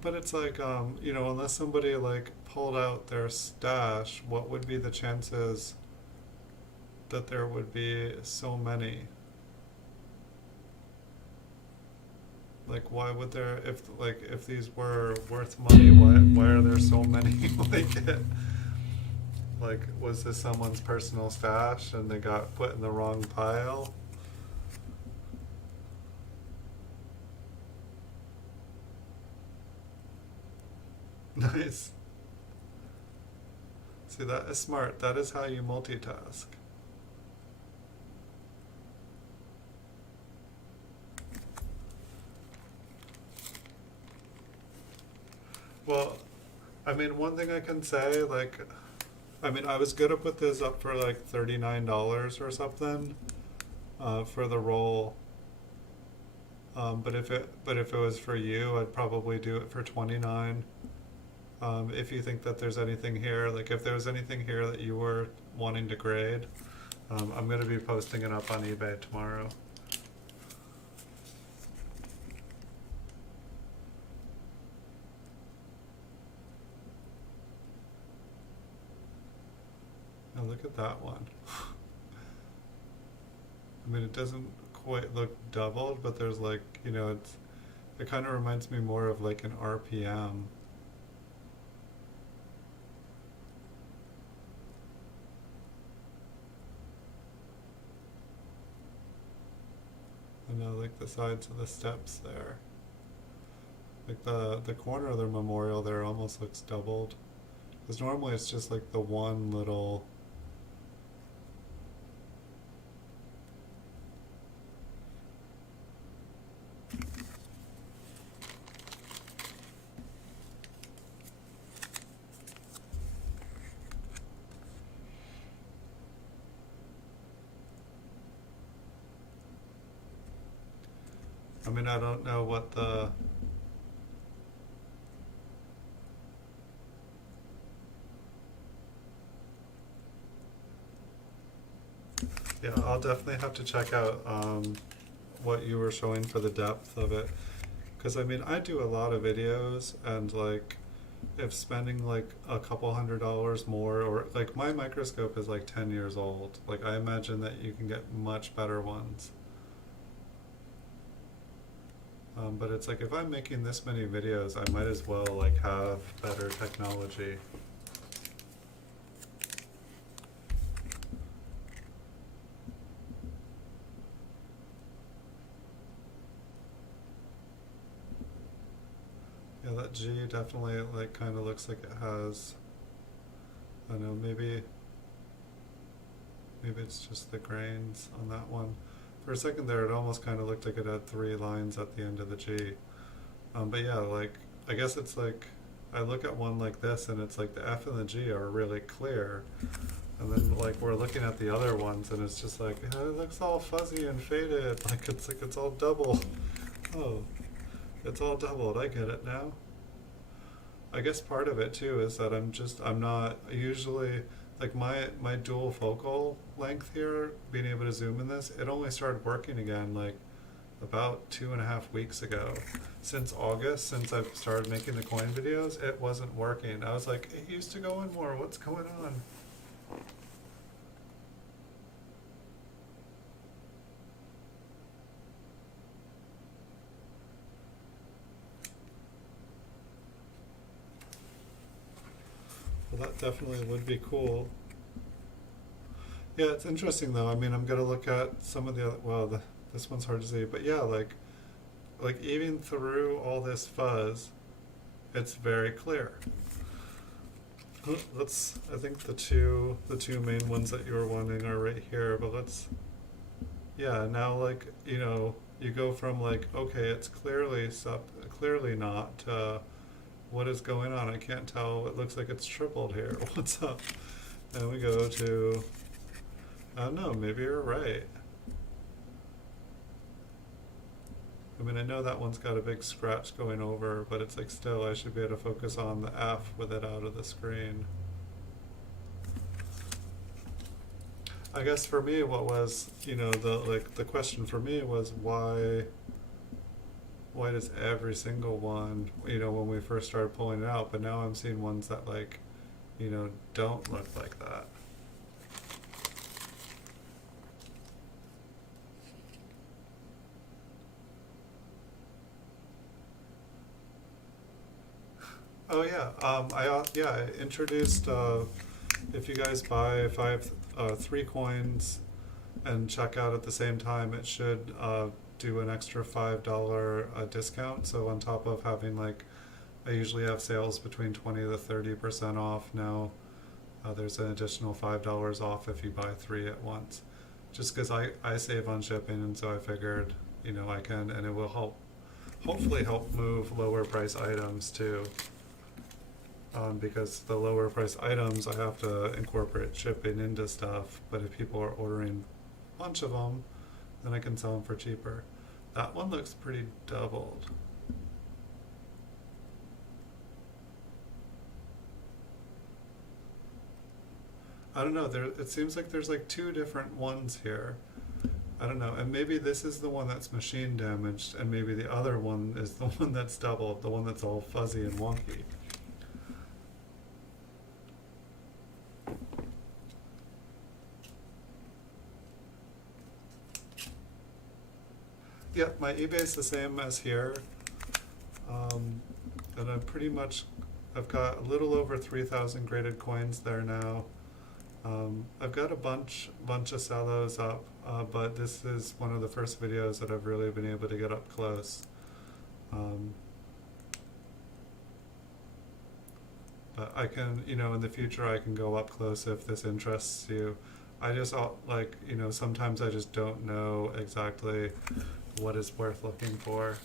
But it's like, unless somebody like pulled out their stash, what would be the chances that there would be so many? Like, why would there, if these were worth money, why are there so many? Was this someone's personal stash and they got put in the wrong pile? Nice. See, that is smart. That is how you multitask. Well, I mean, one thing I can say, I was gonna put this up for like $39 or something, for the roll. But if it was for you, I'd probably do it for 29. If you think that there's anything here, like if there was anything here that you were wanting to grade, I'm going to be posting it up on eBay tomorrow. Now look at that one. I mean, it doesn't quite look doubled, but there's like, it kind of reminds me more of like an RPM. I know, like the sides of the steps there. Like the corner of the memorial there almost looks doubled. Because normally it's just like the one little. I mean, I don't know what the. Yeah, I'll definitely have to check out what you were showing for the depth of it. Because I mean, I do a lot of videos, and like, if spending like a couple $100 more, or like my microscope is like 10 years old, like I imagine that you can get much better ones. But it's like, if I'm making this many videos, I might as well like have better technology. Yeah, that G definitely like kind of looks like it has, I don't know, maybe it's just the grains on that one. For a second there, it almost kind of looked like it had 3 lines at the end of the G. But yeah, like, I guess it's like, I look at one like this and it's like the F and the G are really clear. And then like we're looking at the other ones and it's just like, it looks all fuzzy and faded. Like it's all double. Oh, it's all doubled. I get it now. I guess part of it too is that I'm not usually, like my dual focal length here, being able to zoom in this, it only started working again like about 2.5 weeks ago. Since August, since I've started making the coin videos, it wasn't working. I was like, it used to go in more, what's going on? Well, that definitely would be cool. Yeah, it's interesting though. I mean, I'm gonna look at some of the other, well, this one's hard to see, but yeah, like even through all this fuzz, it's very clear. I think the two main ones that you were wanting are right here, but yeah, now like, you go from like, okay, it's clearly not, what is going on? I can't tell, it looks like it's tripled here, what's up? And we go to, no, maybe you're right. I mean, I know that one's got a big scratch going over, but it's like still, I should be able to focus on the F with it out of the screen. I guess for me, what was, the question for me was why does every single one, when we first started pulling it out, but now I'm seeing ones that like, don't look like that. Oh yeah, I introduced, if you guys buy, if I have 3 coins and check out at the same time, it should do an extra $5 discount. So on top of having like, I usually have sales between 20 to 30% off. Now there's an additional $5 off if you buy 3 at once. Just because I save on shipping, and so I figured, I can, and it will hopefully help move lower price items too. Because the lower price items, I have to incorporate shipping into stuff, but if people are ordering a bunch of them, then I can sell them for cheaper. That one looks pretty doubled. I don't know, it seems like there's like 2 different ones here. I don't know, and maybe this is the one that's machine damaged, and maybe the other one is the one that's doubled, the one that's all fuzzy and wonky. Yeah, my eBay's the same as here, and I've got a little over 3,000 graded coins there now. I've got a bunch of cellos up, but this is one of the first videos that I've really been able to get up close. But I can, in the future I can go up close if this interests you. I just, sometimes I just don't know exactly what is worth looking for.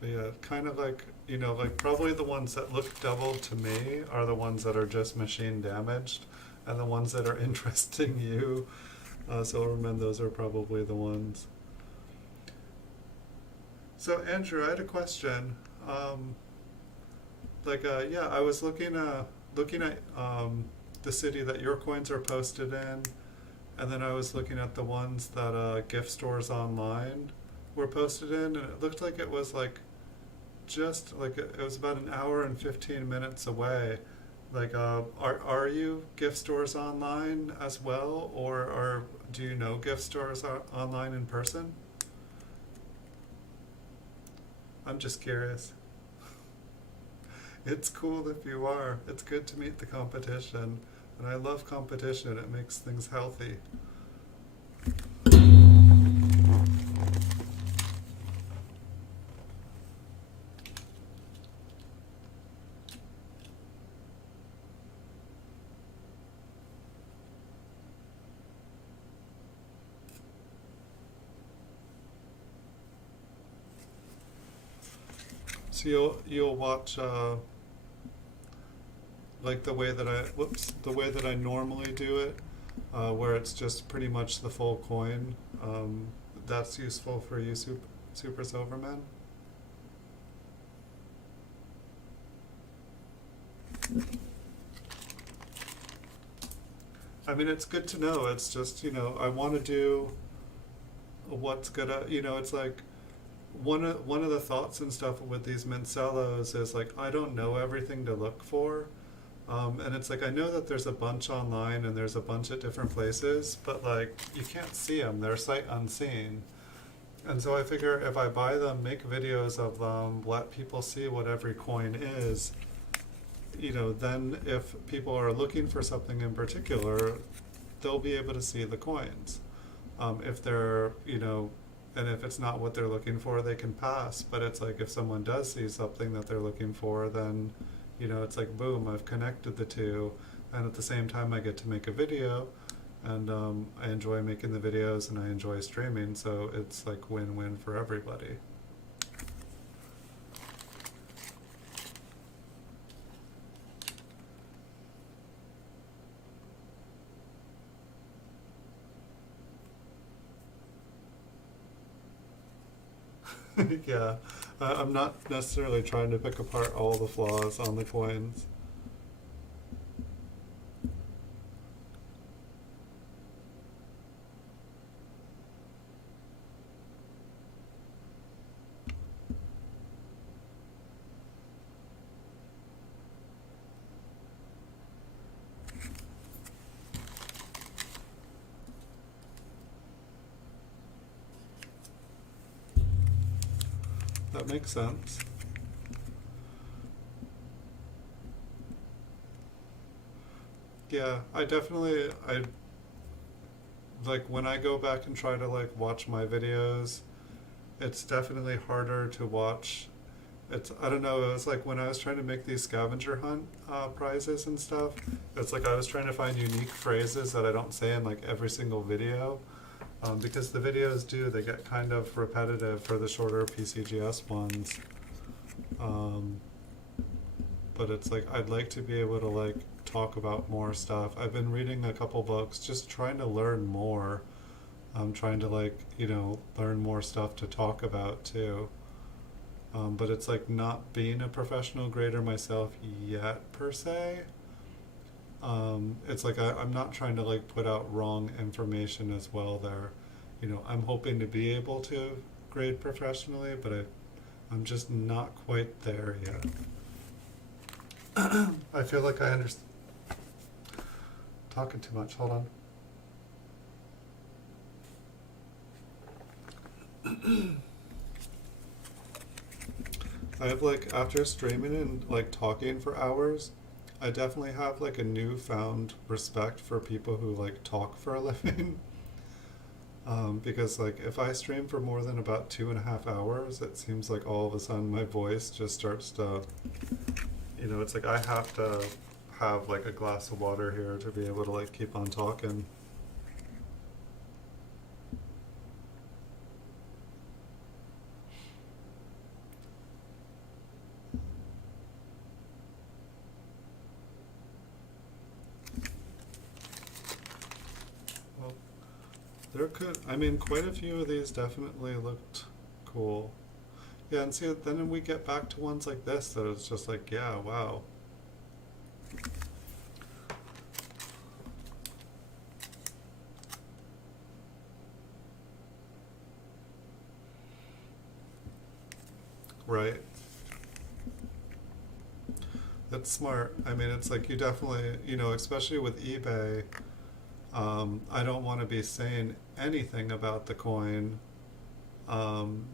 But yeah, kind of like, like probably the ones that look doubled to me are the ones that are just machine damaged, and the ones that are interesting you, Silverman, those are probably the ones. So Andrew, I had a question. Yeah, I was looking at the city that your coins are posted in, and then I was looking at the ones that gift stores online were posted in, and it looked like it was like just like it was about an hour and 15 minutes away. Like, are you gift stores online as well, or do you know gift stores online in person? I'm just curious. It's cool if you are. It's good to meet the competition, and I love competition. It makes things healthy. So you'll watch like the way that I normally do it, where it's just pretty much the full coin. That's useful for you, super silvermen. I mean, it's good to know. It's just, I want to do what's gonna, it's like one of the thoughts and stuff with these Mint Cellos is like I don't know everything to look for. And it's like I know that there's a bunch online and there's a bunch at different places, but like you can't see them. They're sight unseen. And so I figure if I buy them, make videos of them, let people see what every coin is, then if people are looking for something in particular, they'll be able to see the coins. If they're, and if it's not what they're looking for, they can pass. But it's like if someone does see something that they're looking for, then, it's like, boom, I've connected the two. And at the same time, I get to make a video. And I enjoy making the videos and I enjoy streaming. So it's like win-win for everybody. Yeah, I'm not necessarily trying to pick apart all the flaws on the coins. That makes sense. Yeah, I like when I go back and try to like watch my videos, it's definitely harder to watch. I don't know, it was like when I was trying to make these scavenger hunt prizes and stuff, it's like I was trying to find unique phrases that I don't say in like every single video. Because the videos they get kind of repetitive for the shorter PCGS ones. But it's like I'd like to be able to like talk about more stuff. I've been reading a couple books, just trying to learn more. I'm trying to like, learn more stuff to talk about too. But it's like not being a professional grader myself yet per se. It's like I'm not trying to like put out wrong information as well there. I'm hoping to be able to grade professionally, but I'm just not quite there yet. I feel like I understand. Talking too much, hold on. I have like, after streaming and like talking for hours, I definitely have like a newfound respect for people who like talk for a living. Because like if I stream for more than about 2.5 hours, it seems like all of a sudden my voice just starts to, it's like I have to have like a glass of water here to be able to like keep on talking. Quite a few of these definitely looked cool. Yeah, and see, then we get back to ones like this that it's just like, yeah, wow. right? That's smart. I mean, it's like you definitely, especially with eBay, I don't want to be saying anything about the coin um,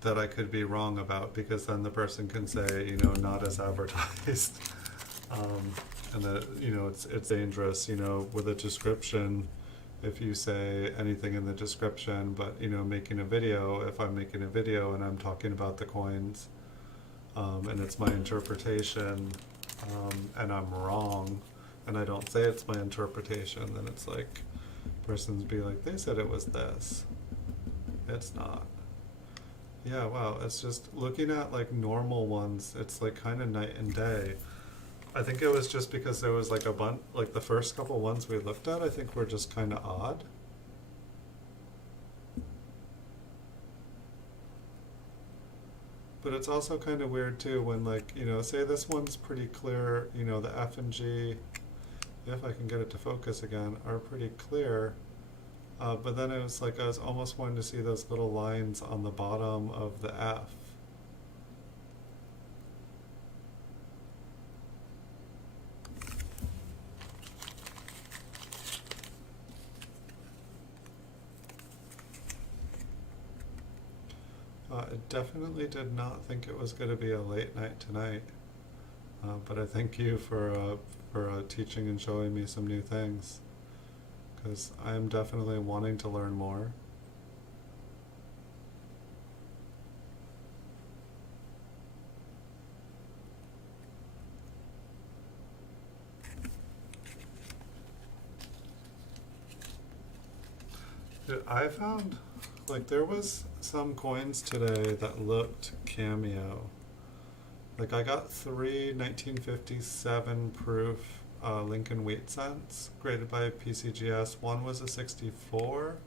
that I could be wrong about, because then the person can say, not as advertised. um, and that, it's dangerous, with a description. If you say anything in the description, but, making a video, if I'm making a video and I'm talking about the coins, and it's my interpretation, and I'm wrong, and I don't say it's my interpretation, then it's like, persons be like, they said it was this. It's not. Yeah, wow, it's just looking at like normal ones, it's like kind of night and day. I think it was just because there was like a bunch, like the first couple ones we looked at, I think were just kind of odd. But it's also kind of weird too when, like, say this one's pretty clear, the F and G, if I can get it to focus again, are pretty clear. But then it was like I was almost wanting to see those little lines on the bottom of the F. I definitely did not think it was going to be a late night tonight, but I thank you for teaching and showing me some new things, because I am definitely wanting to learn more. I found, like, there was some coins today that looked cameo. Like, I got 3 1957 proof Lincoln wheat cents graded by PCGS. One was a 64,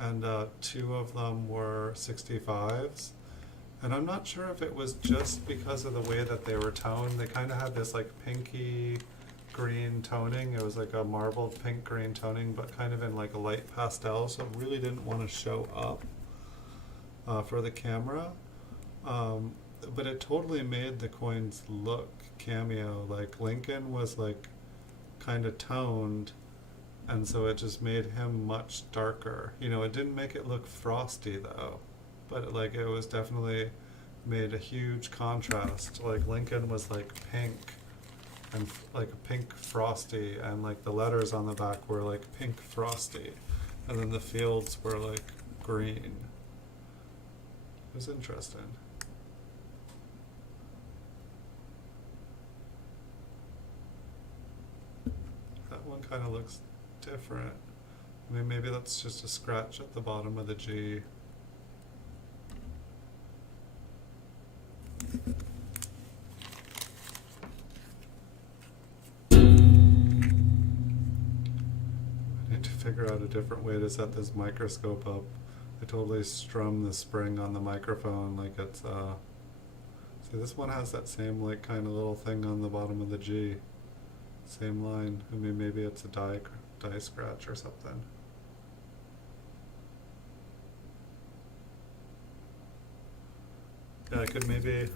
and 2 of them were 65s. And I'm not sure if it was just because of the way that they were toned. They kind of had this like pinky green toning. It was like a marbled pink green toning, but kind of in like a light pastel, so it really didn't want to show up for the camera. But it totally made the coins look cameo. Like Lincoln was like kind of toned, and so it just made him much darker. It didn't make it look frosty though, but like it was definitely made a huge contrast. Like Lincoln was like pink, and like a pink frosty, and like the letters on the back were like pink frosty, and then the fields were like green. It was interesting. That one kind of looks different. I mean, maybe that's just a scratch at the bottom of the G. Figure out a different way to set this microscope up. I totally strum the spring on the microphone like it's see, this one has that same like kind of little thing on the bottom of the G. Same line. I mean, maybe it's a die scratch or something. Yeah, I could maybe,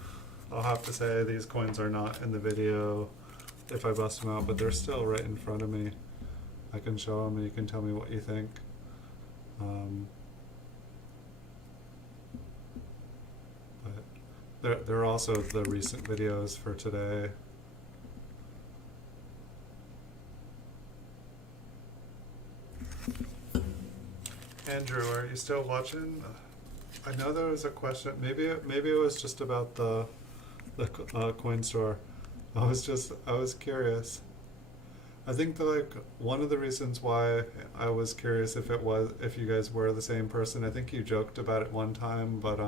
I'll have to say these coins are not in the video if I bust them out, but they're still right in front of me. I can show them and you can tell me what you think. But they're also the recent videos for today. Andrew, are you still watching? I know there was a question. Maybe it was just about the coin store. I was curious. I think that like one of the reasons why I was curious if you guys were the same person, I think you joked about it one time, but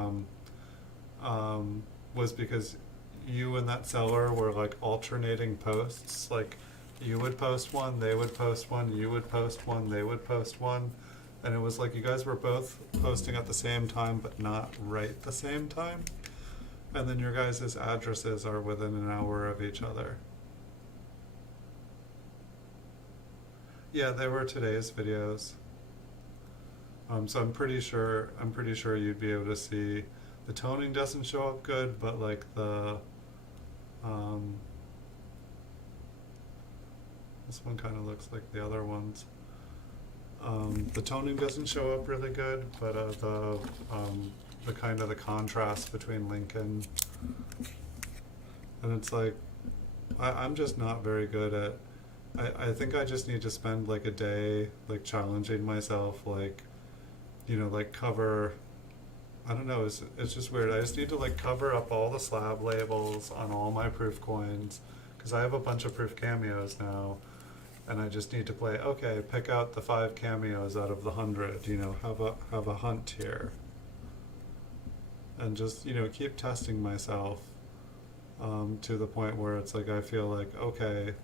was because you and that seller were like alternating posts. Like you would post one, they would post one, you would post one, they would post one, and it was like you guys were both posting at the same time but not right at the same time. And then your guys' addresses are within an hour of each other. Yeah, they were today's videos. So I'm pretty sure you'd be able to see the toning doesn't show up good, but like um, this one kind of looks like the other ones. The toning doesn't show up really good, but the kind of the contrast between Lincoln, and it's like I'm just not very good at. I think I just need to spend like a day like challenging myself, like like cover. I don't know. It's just weird. I just need to like cover up all the slab labels on all my proof coins because I have a bunch of proof cameos now. And I just need to play, okay, pick out the 5 cameos out of the 100, have a hunt here. And just, keep testing myself to the point where it's like I feel like, okay,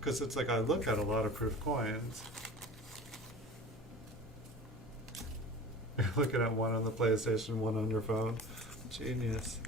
because it's like I look at a lot of proof coins. You're looking at one on the PlayStation, one on your phone. Genius.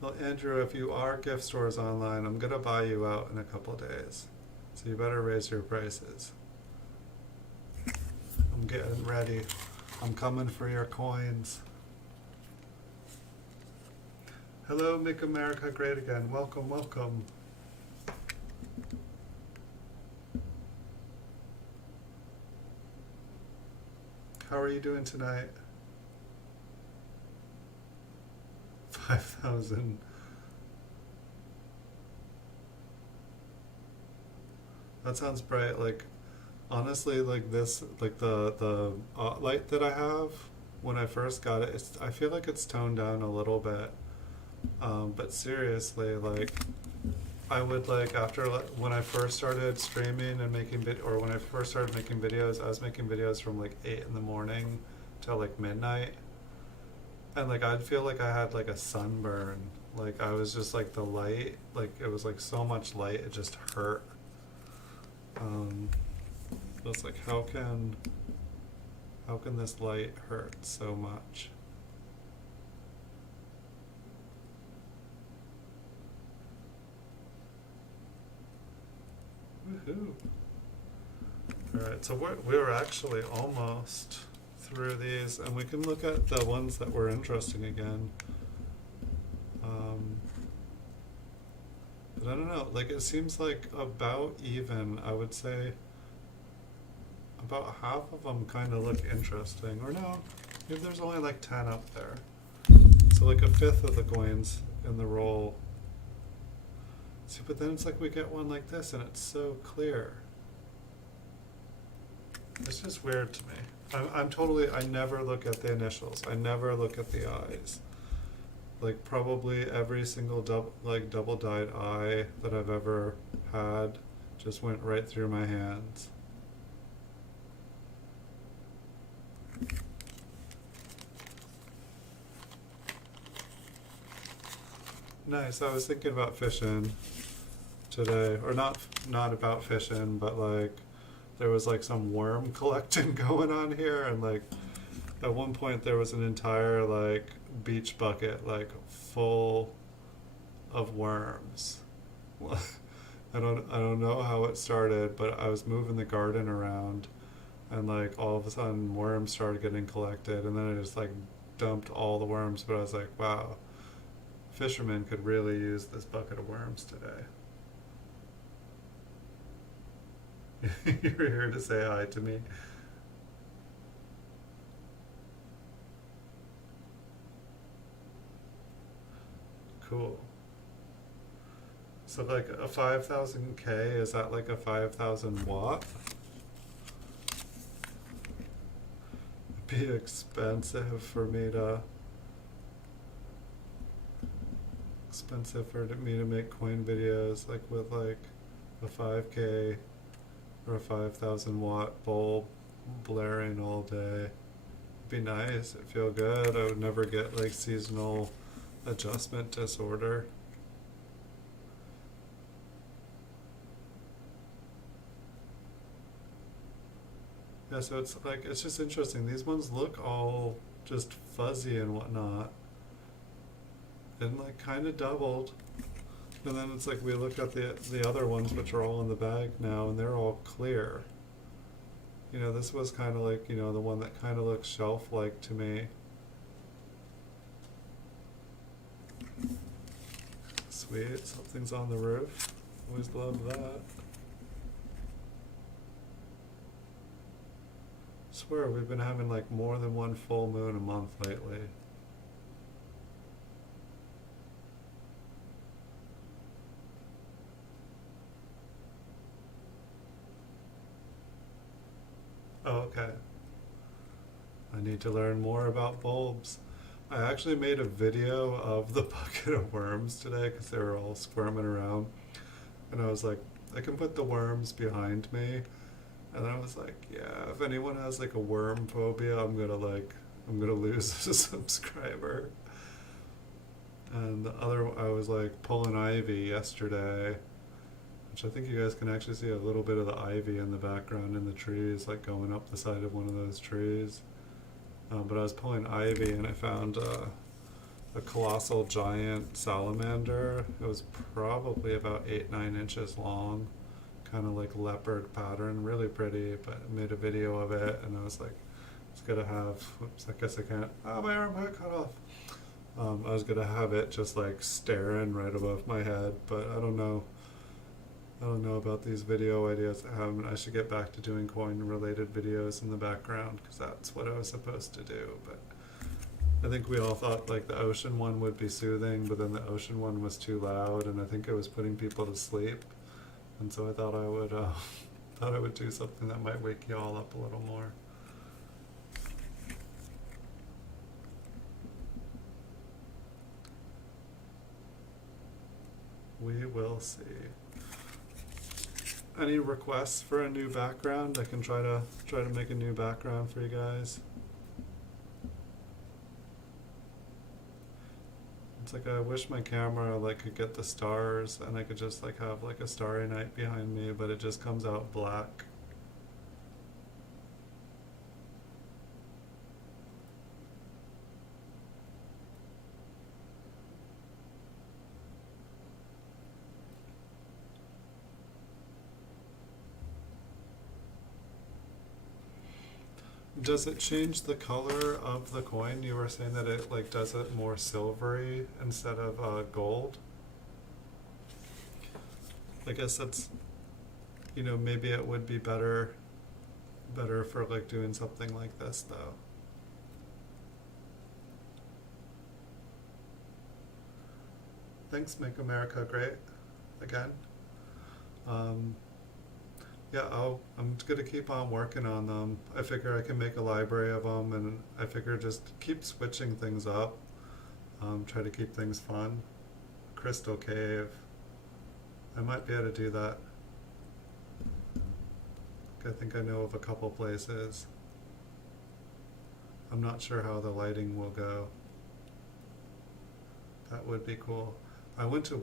Well, Andrew, if you are gift stores online, I'm going to buy you out in a couple of days. So you better raise your prices. I'm getting ready. I'm coming for your coins. Hello, Make America Great Again. Welcome, welcome. How are you doing tonight? 5,000. That sounds bright. Like, honestly, like this, like the light that I have when I first got it, I feel like it's toned down a little bit. But seriously, like, I would like when I first started streaming and making or when I first started making videos, I was making videos from like 8 in the morning till like midnight. And like I'd feel like I had like a sunburn. Like I was just like the light, like it was like so much light, it just hurt. It's like how can this light hurt so much? Woohoo! All right, so we're actually almost through these, and we can look at the ones that were interesting again. But I don't know, like it seems like about even, I would say about half of them kind of look interesting, or no, maybe there's only like 10 up there. So like a fifth of the coins in the roll. See, but then it's like we get one like this and it's so clear. It's just weird to me. I never look at the initials. I never look at the eyes. Like probably every single double dyed eye that I've ever had just went right through my hands. Nice. I was thinking about fishing today, or not about fishing, but like there was like some worm collecting going on here, and like at one point there was an entire like beach bucket like full of worms. I don't know how it started, but I was moving the garden around and like all of a sudden worms started getting collected, and then I just like dumped all the worms, but I was like, wow, fishermen could really use this bucket of worms today. You're here to say hi to me. Cool. So like a 5,000K, is that like a 5,000 watt? It'd be expensive for me to make coin videos like with like a 5K or a 5,000 watt bulb blaring all day. It'd be nice. It'd feel good. I would never get like seasonal adjustment disorder. Yeah, so it's like, it's just interesting. These ones look all just fuzzy and whatnot, and like kind of doubled. And then it's like we look at the other ones, which are all in the bag now, and they're all clear. You know, this was kind of like, you know, the one that kind of looks shelf-like to me. Sweet, something's on the roof. Always love that. Swear, we've been having like more than one full moon a month lately. Oh, okay. I need to learn more about bulbs. I actually made a video of the bucket of worms today because they were all squirming around. And I was like, I can put the worms behind me. And I was like, yeah, if anyone has like a worm phobia, I'm gonna lose a subscriber. And the other, I was like pulling ivy yesterday, which I think you guys can actually see a little bit of the ivy in the background in the trees, like going up the side of one of those trees. But I was pulling ivy and I found a colossal giant salamander. It was probably about 8-9 inches long, kind of like leopard pattern, really pretty. But I made a video of it and I was like, it's gonna have. Whoops, I guess I can't. Oh, my arm got cut off. I was gonna have it just like staring right above my head, but I don't know. I don't know about these video ideas. I should get back to doing coin-related videos in the background because that's what I was supposed to do. But I think we all thought like the ocean one would be soothing, but then the ocean one was too loud, and I think it was putting people to sleep. And so I thought I would thought I would do something that might wake you all up a little more. We will see. Any requests for a new background? I can try to make a new background for you guys. It's like I wish my camera like could get the stars and I could just like have like a starry night behind me, but it just comes out black. Does it change the color of the coin? You were saying that it like does it more silvery instead of gold. I guess that's, you know, maybe it would be better for like doing something like this though. Thanks, Make America Great again. Um, Yeah, I'm gonna keep on working on them. I figure I can make a library of them, and I figure just keep switching things up. Try to keep things fun. Crystal Cave. I might be able to do that. I think I know of a couple places. I'm not sure how the lighting will go. That would be cool. I went to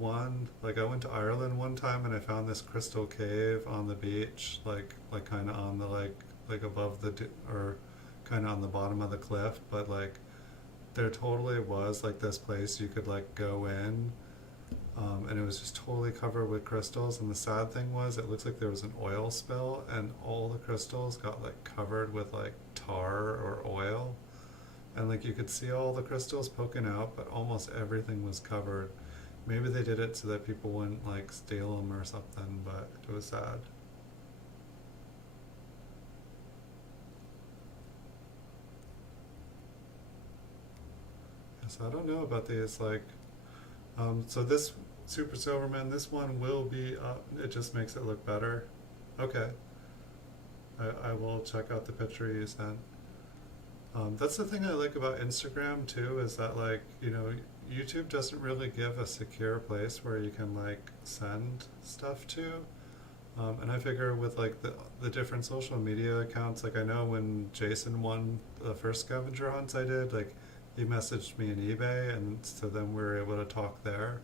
Ireland one time and I found this crystal cave on the beach, like kind of on the like above or kind of on the bottom of the cliff, but like there totally was like this place you could like go in, and it was just totally covered with crystals. And the sad thing was, it looks like there was an oil spill, and all the crystals got like covered with like tar or oil, and like you could see all the crystals poking out, but almost everything was covered. Maybe they did it so that people wouldn't like steal them or something, but it was sad. So I don't know about these so this Super Silverman, this one will be up. It just makes it look better. Okay. I will check out the picture you sent. That's the thing I like about Instagram too, is that like, you know, YouTube doesn't really give a secure place where you can like send stuff to. And I figure with like the different social media accounts, like I know when Jason won the first scavenger hunts I did, like he messaged me in eBay, and so then we were able to talk there.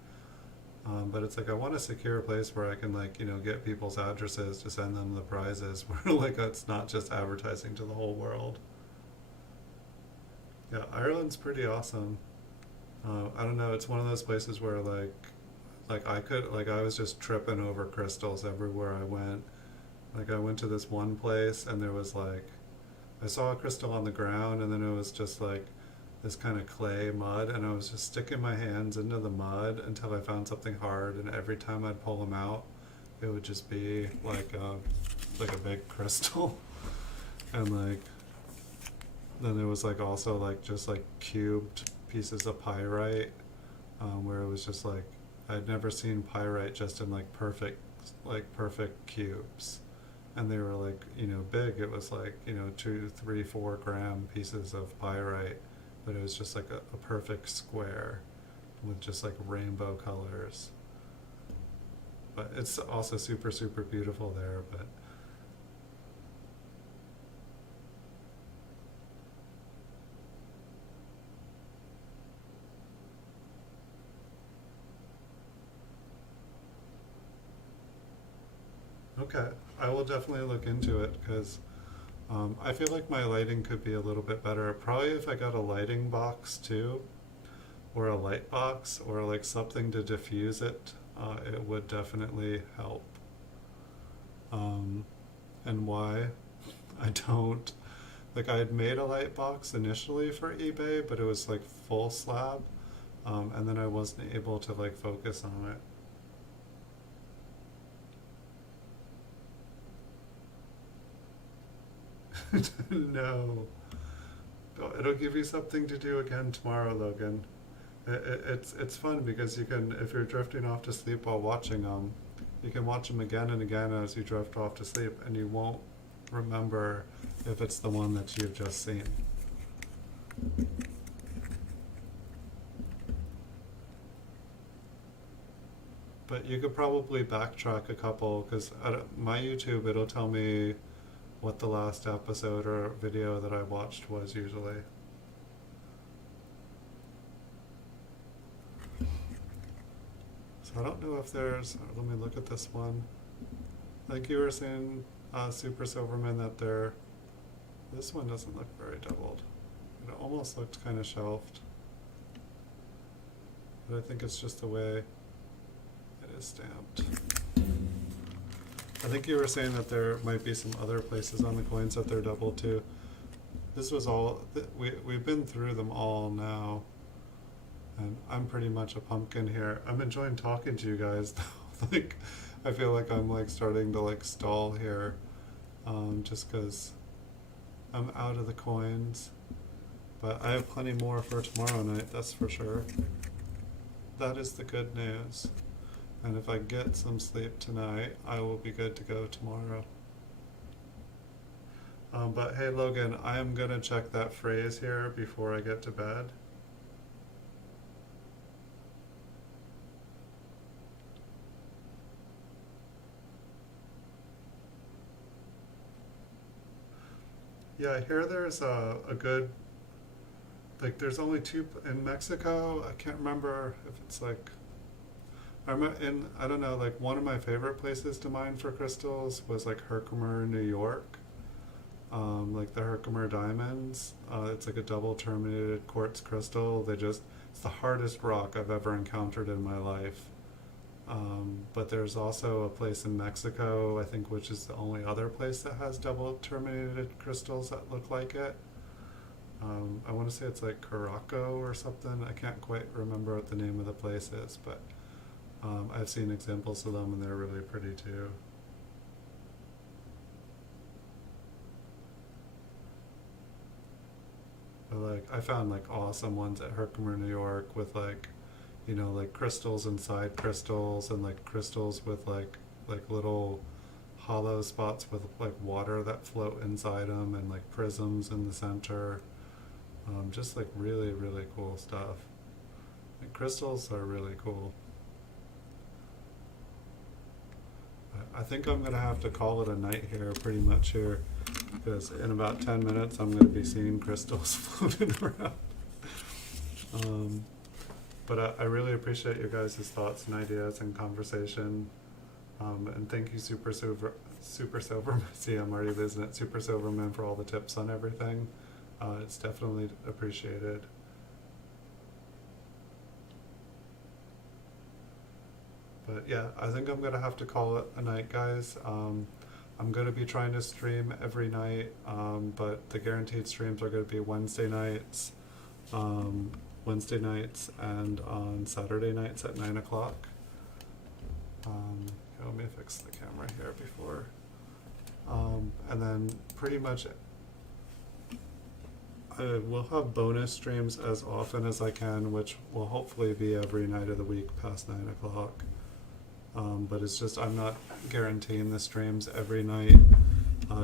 But it's like I want a secure place where I can like, you know, get people's addresses to send them the prizes where like it's not just advertising to the whole world. Yeah, Ireland's pretty awesome. I don't know, it's one of those places where like I could like I was just tripping over crystals everywhere I went. Like I went to this one place and there was like I saw a crystal on the ground and then it was just like this kind of clay mud and I was just sticking my hands into the mud until I found something hard and every time I'd pull them out it would just be like a big crystal and like then there was like also like just like cubed pieces of pyrite where it was just like I'd never seen pyrite just in like perfect cubes and they were like, you know, big. It was like, you know, 2, 3, 4 gram pieces of pyrite, but it was just like a perfect square with just like rainbow colors. But it's also super, super beautiful there. But okay, I will definitely look into it because I feel like my lighting could be a little bit better. Probably if I got a lighting box too, or a light box, or like something to diffuse it, it would definitely help. Um, and why? I don't. Like I had made a light box initially for eBay, but it was like full slab, and then I wasn't able to like focus on it. No. It'll give you something to do again tomorrow, Logan. It's fun because you can, if you're drifting off to sleep while watching them, you can watch them again and again as you drift off to sleep, and you won't remember if it's the one that you've just seen. But you could probably backtrack a couple because my YouTube, it'll tell me what the last episode or video that I watched was usually. So I don't know if there's, let me look at this one. Like you were saying, Super Silverman, that this one doesn't look very doubled. It almost looked kind of shelved. But I think it's just the way it is stamped. I think you were saying that there might be some other places on the coins that they're doubled too. This was all, we've been through them all now. And I'm pretty much a pumpkin here. I'm enjoying talking to you guys though. Like, I feel like I'm like starting to like stall here, just because I'm out of the coins. But I have plenty more for tomorrow night, that's for sure. That is the good news. And if I get some sleep tonight, I will be good to go tomorrow. But hey Logan, I am gonna check that phrase here before I get to bed. Yeah, I hear there's a good, like there's only two in Mexico. I can't remember if it's like, I don't know, like one of my favorite places to mine for crystals was like Herkimer, New York. Like the Herkimer diamonds. It's like a double terminated quartz crystal. It's the hardest rock I've ever encountered in my life. But there's also a place in Mexico, I think, which is the only other place that has double terminated crystals that look like it. I want to say it's like Caraco or something. I can't quite remember what the name of the place is, but I've seen examples of them and they're really pretty too. But like I found like awesome ones at Herkimer, New York with like, you know, like crystals inside crystals and like crystals with like little hollow spots with like water that float inside them and like prisms in the center. Just like really, really cool stuff. Like crystals are really cool. I think I'm going to have to call it a night here pretty much here because in about 10 minutes I'm going to be seeing crystals floating around. But I really appreciate your guys' thoughts and ideas and conversation. And thank you, Super Silverman. See, I'm already visiting it. Super Silverman for all the tips on everything. It's definitely appreciated. But yeah, I think I'm gonna have to call it a night, guys. I'm gonna be trying to stream every night, but the guaranteed streams are gonna be Wednesday nights, and on Saturday nights at 9 o'clock. Let me fix the camera here before. And then pretty much I will have bonus streams as often as I can, which will hopefully be every night of the week past 9 o'clock. But it's just I'm not guaranteeing the streams every night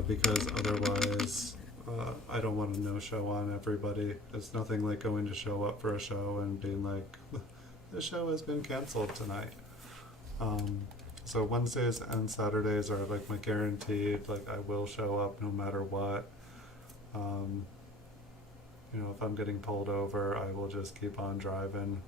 because otherwise I don't want to no-show on everybody. It's nothing like going to show up for a show and being like, the show has been canceled tonight. So Wednesdays and Saturdays are like my guaranteed, like I will show up no matter what. You know, if I'm getting pulled over, I will just keep on driving.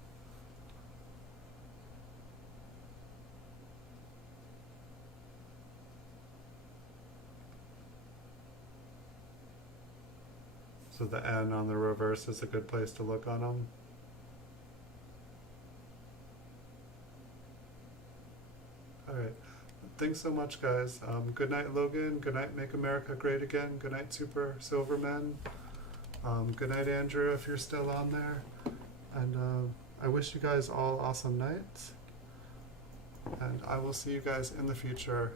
So the N on the reverse is a good place to look on them. Alright. Thanks so much, guys. Good night, Logan. Good night, Make America Great Again. Good night, Super Silverman. Good night, Andrew, if you're still on there. And I wish you guys all awesome nights. And I will see you guys in the future.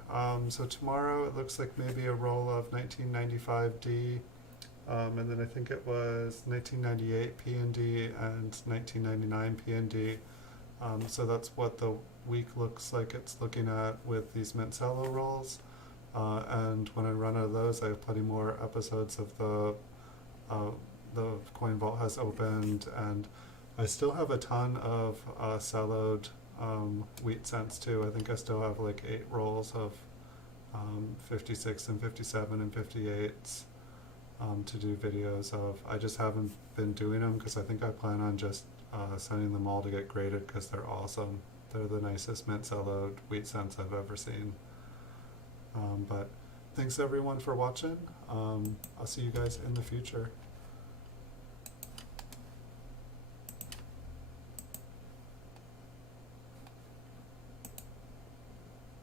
So tomorrow it looks like maybe a roll of 1995D. And then I think it was 1998 P&D and 1999 P&D. So that's what the week looks like it's looking at with these Mint Cello rolls. And when I run out of those, I have plenty more episodes of the Coin Vault has opened, and I still have a ton of celloed wheat cents too. I think I still have like 8 rolls of 56 and 57 and 58s to do videos of. I just haven't been doing them because I think I plan on just sending them all to get graded because they're awesome. They're the nicest Mint Cello wheat cents I've ever seen. But thanks everyone for watching. I'll see you guys in the future.